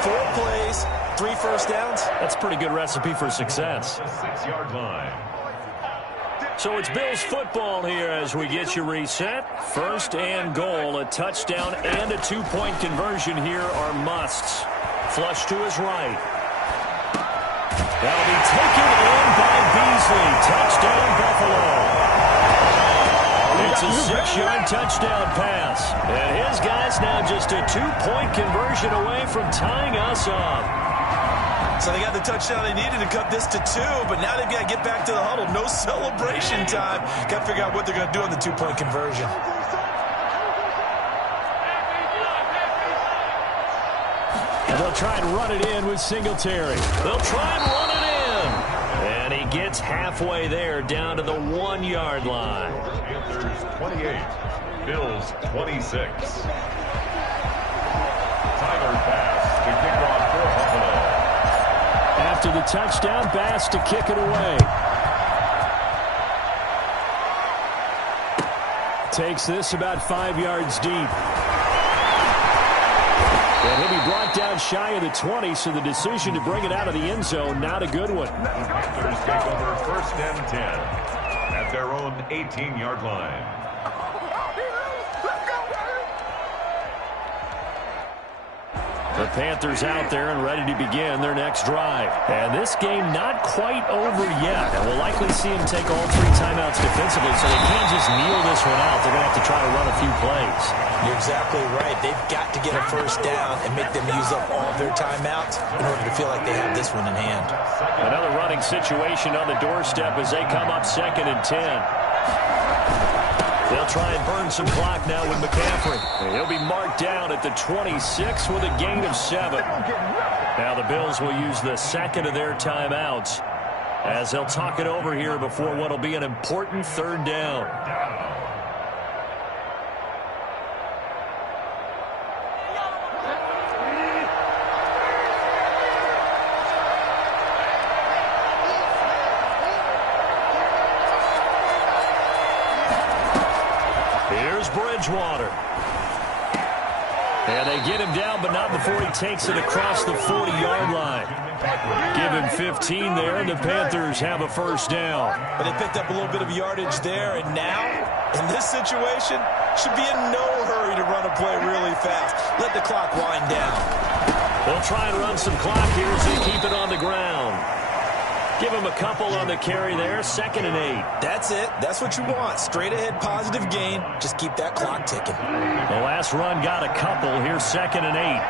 4 plays, 3 first downs. That's a pretty good recipe for success. 6-yard line. So it's Bills football here as we get you reset. First and goal, a touchdown and a two-point conversion here are musts. Flush to his right. That'll be taken in by Beasley. Touchdown, Buffalo. It's a 6-yard touchdown pass. And his guys now just a two-point conversion away from tying us up. So they got the touchdown they needed to cut this to 2, but now they've got to get back to the huddle. No celebration time. Got to figure out what they're going to do on the two-point conversion. And they'll try and run it in with Singletary. They'll try and run it in. And he gets halfway there, down to the 1-yard line. Panthers 28, Bills 26. Tyler Bass to kick off for Buffalo. After the touchdown, Bass to kick it away. Takes this about 5 yards deep. And he'll be brought down shy of the 20, so the decision to bring it out of the end zone, not a good one. Panthers take over first and 10 at their own 18-yard line. The Panthers out there and ready to begin their next drive. And this game not quite over yet. And we'll likely see them take all 3 timeouts defensively, so they can't just kneel this one out. They're going to have to try to run a few plays. You're exactly right. They've got to get a first down and make them use up all their timeouts in order to feel like they have this one in hand. Another running situation on the doorstep as they come up 2nd and 10. They'll try and burn some clock now with McCaffrey. And he'll be marked down at the 26 with a gain of 7. Now the Bills will use the second of their timeouts as they'll talk it over here before what will be an important 3rd down. Bridgewater. And they get him down, but not before he takes it across the 40-yard line. Give him 15 there, and the Panthers have a first down. But they picked up a little bit of yardage there, and now, in this situation, should be in no hurry to run a play really fast. Let the clock wind down. They'll try and run some clock here as they keep it on the ground. Give him a couple on the carry there, 2nd and 8. That's it. That's what you want. Straight ahead, positive gain. Just keep that clock ticking. The last run got a couple. Here's 2nd and 8.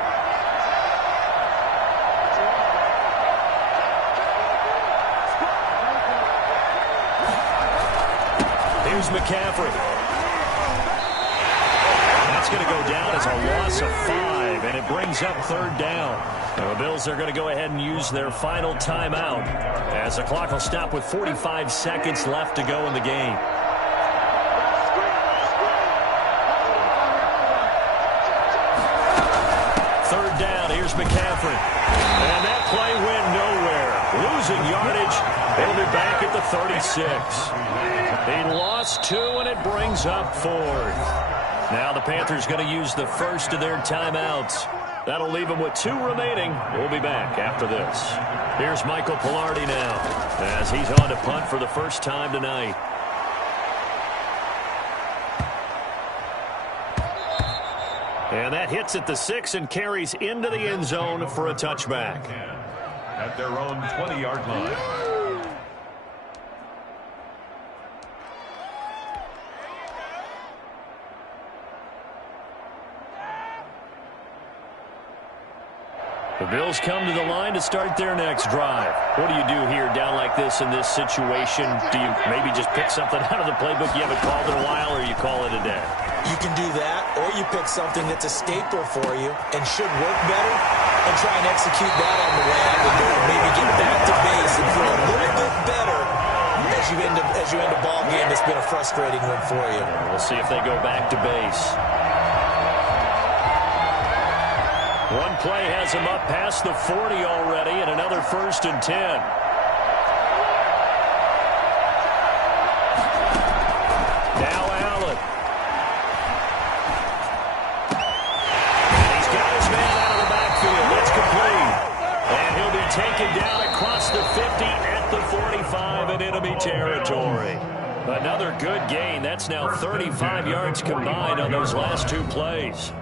Here's McCaffrey. That's going to go down as a loss of 5, and it brings up 3rd down. The Bills are going to go ahead and use their final timeout as the clock will stop with 45 seconds left to go in the game. Third down, here's McCaffrey. And that play went nowhere. Losing yardage, they'll be back at the 36. He lost 2, and it brings up 4th. Now the Panthers going to use the first of their timeouts. That'll leave him with 2 remaining. We'll be back after this. Here's Michael Pilardi now as he's on to punt for the first time tonight. And that hits at the 6 and carries into the end zone for a touchback. At their own 20-yard line. The Bills come to the line to start their next drive. What do you do here down like this in this situation? Do you maybe just pick something out of the playbook you haven't called in a while, or you call it a day? You can do that, or you pick something that's a staple for you and should work better and try and execute that on the way out the door and maybe get back to base and feel a little bit better as you end a ball game that's been a frustrating one for you. We'll see if they go back to base. One play has him up past the 40 already, and another 1st and 10. Now Allen. And he's got his man out of the backfield. That's complete. And he'll be taken down across the 50 at the 45 in enemy territory. Another good gain. That's now 35 yards combined on those last 2 plays.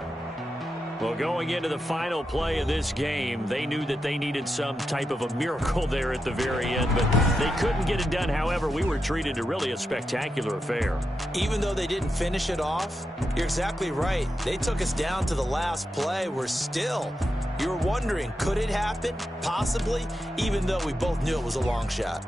Well, going into the final play of this game, they knew that they needed some type of a miracle there at the very end, but they couldn't get it done. However, we were treated to really a spectacular affair. Even though they didn't finish it off, you're exactly right. They took us down to the last play. You're wondering, could it happen? Possibly, even though we both knew it was a long shot.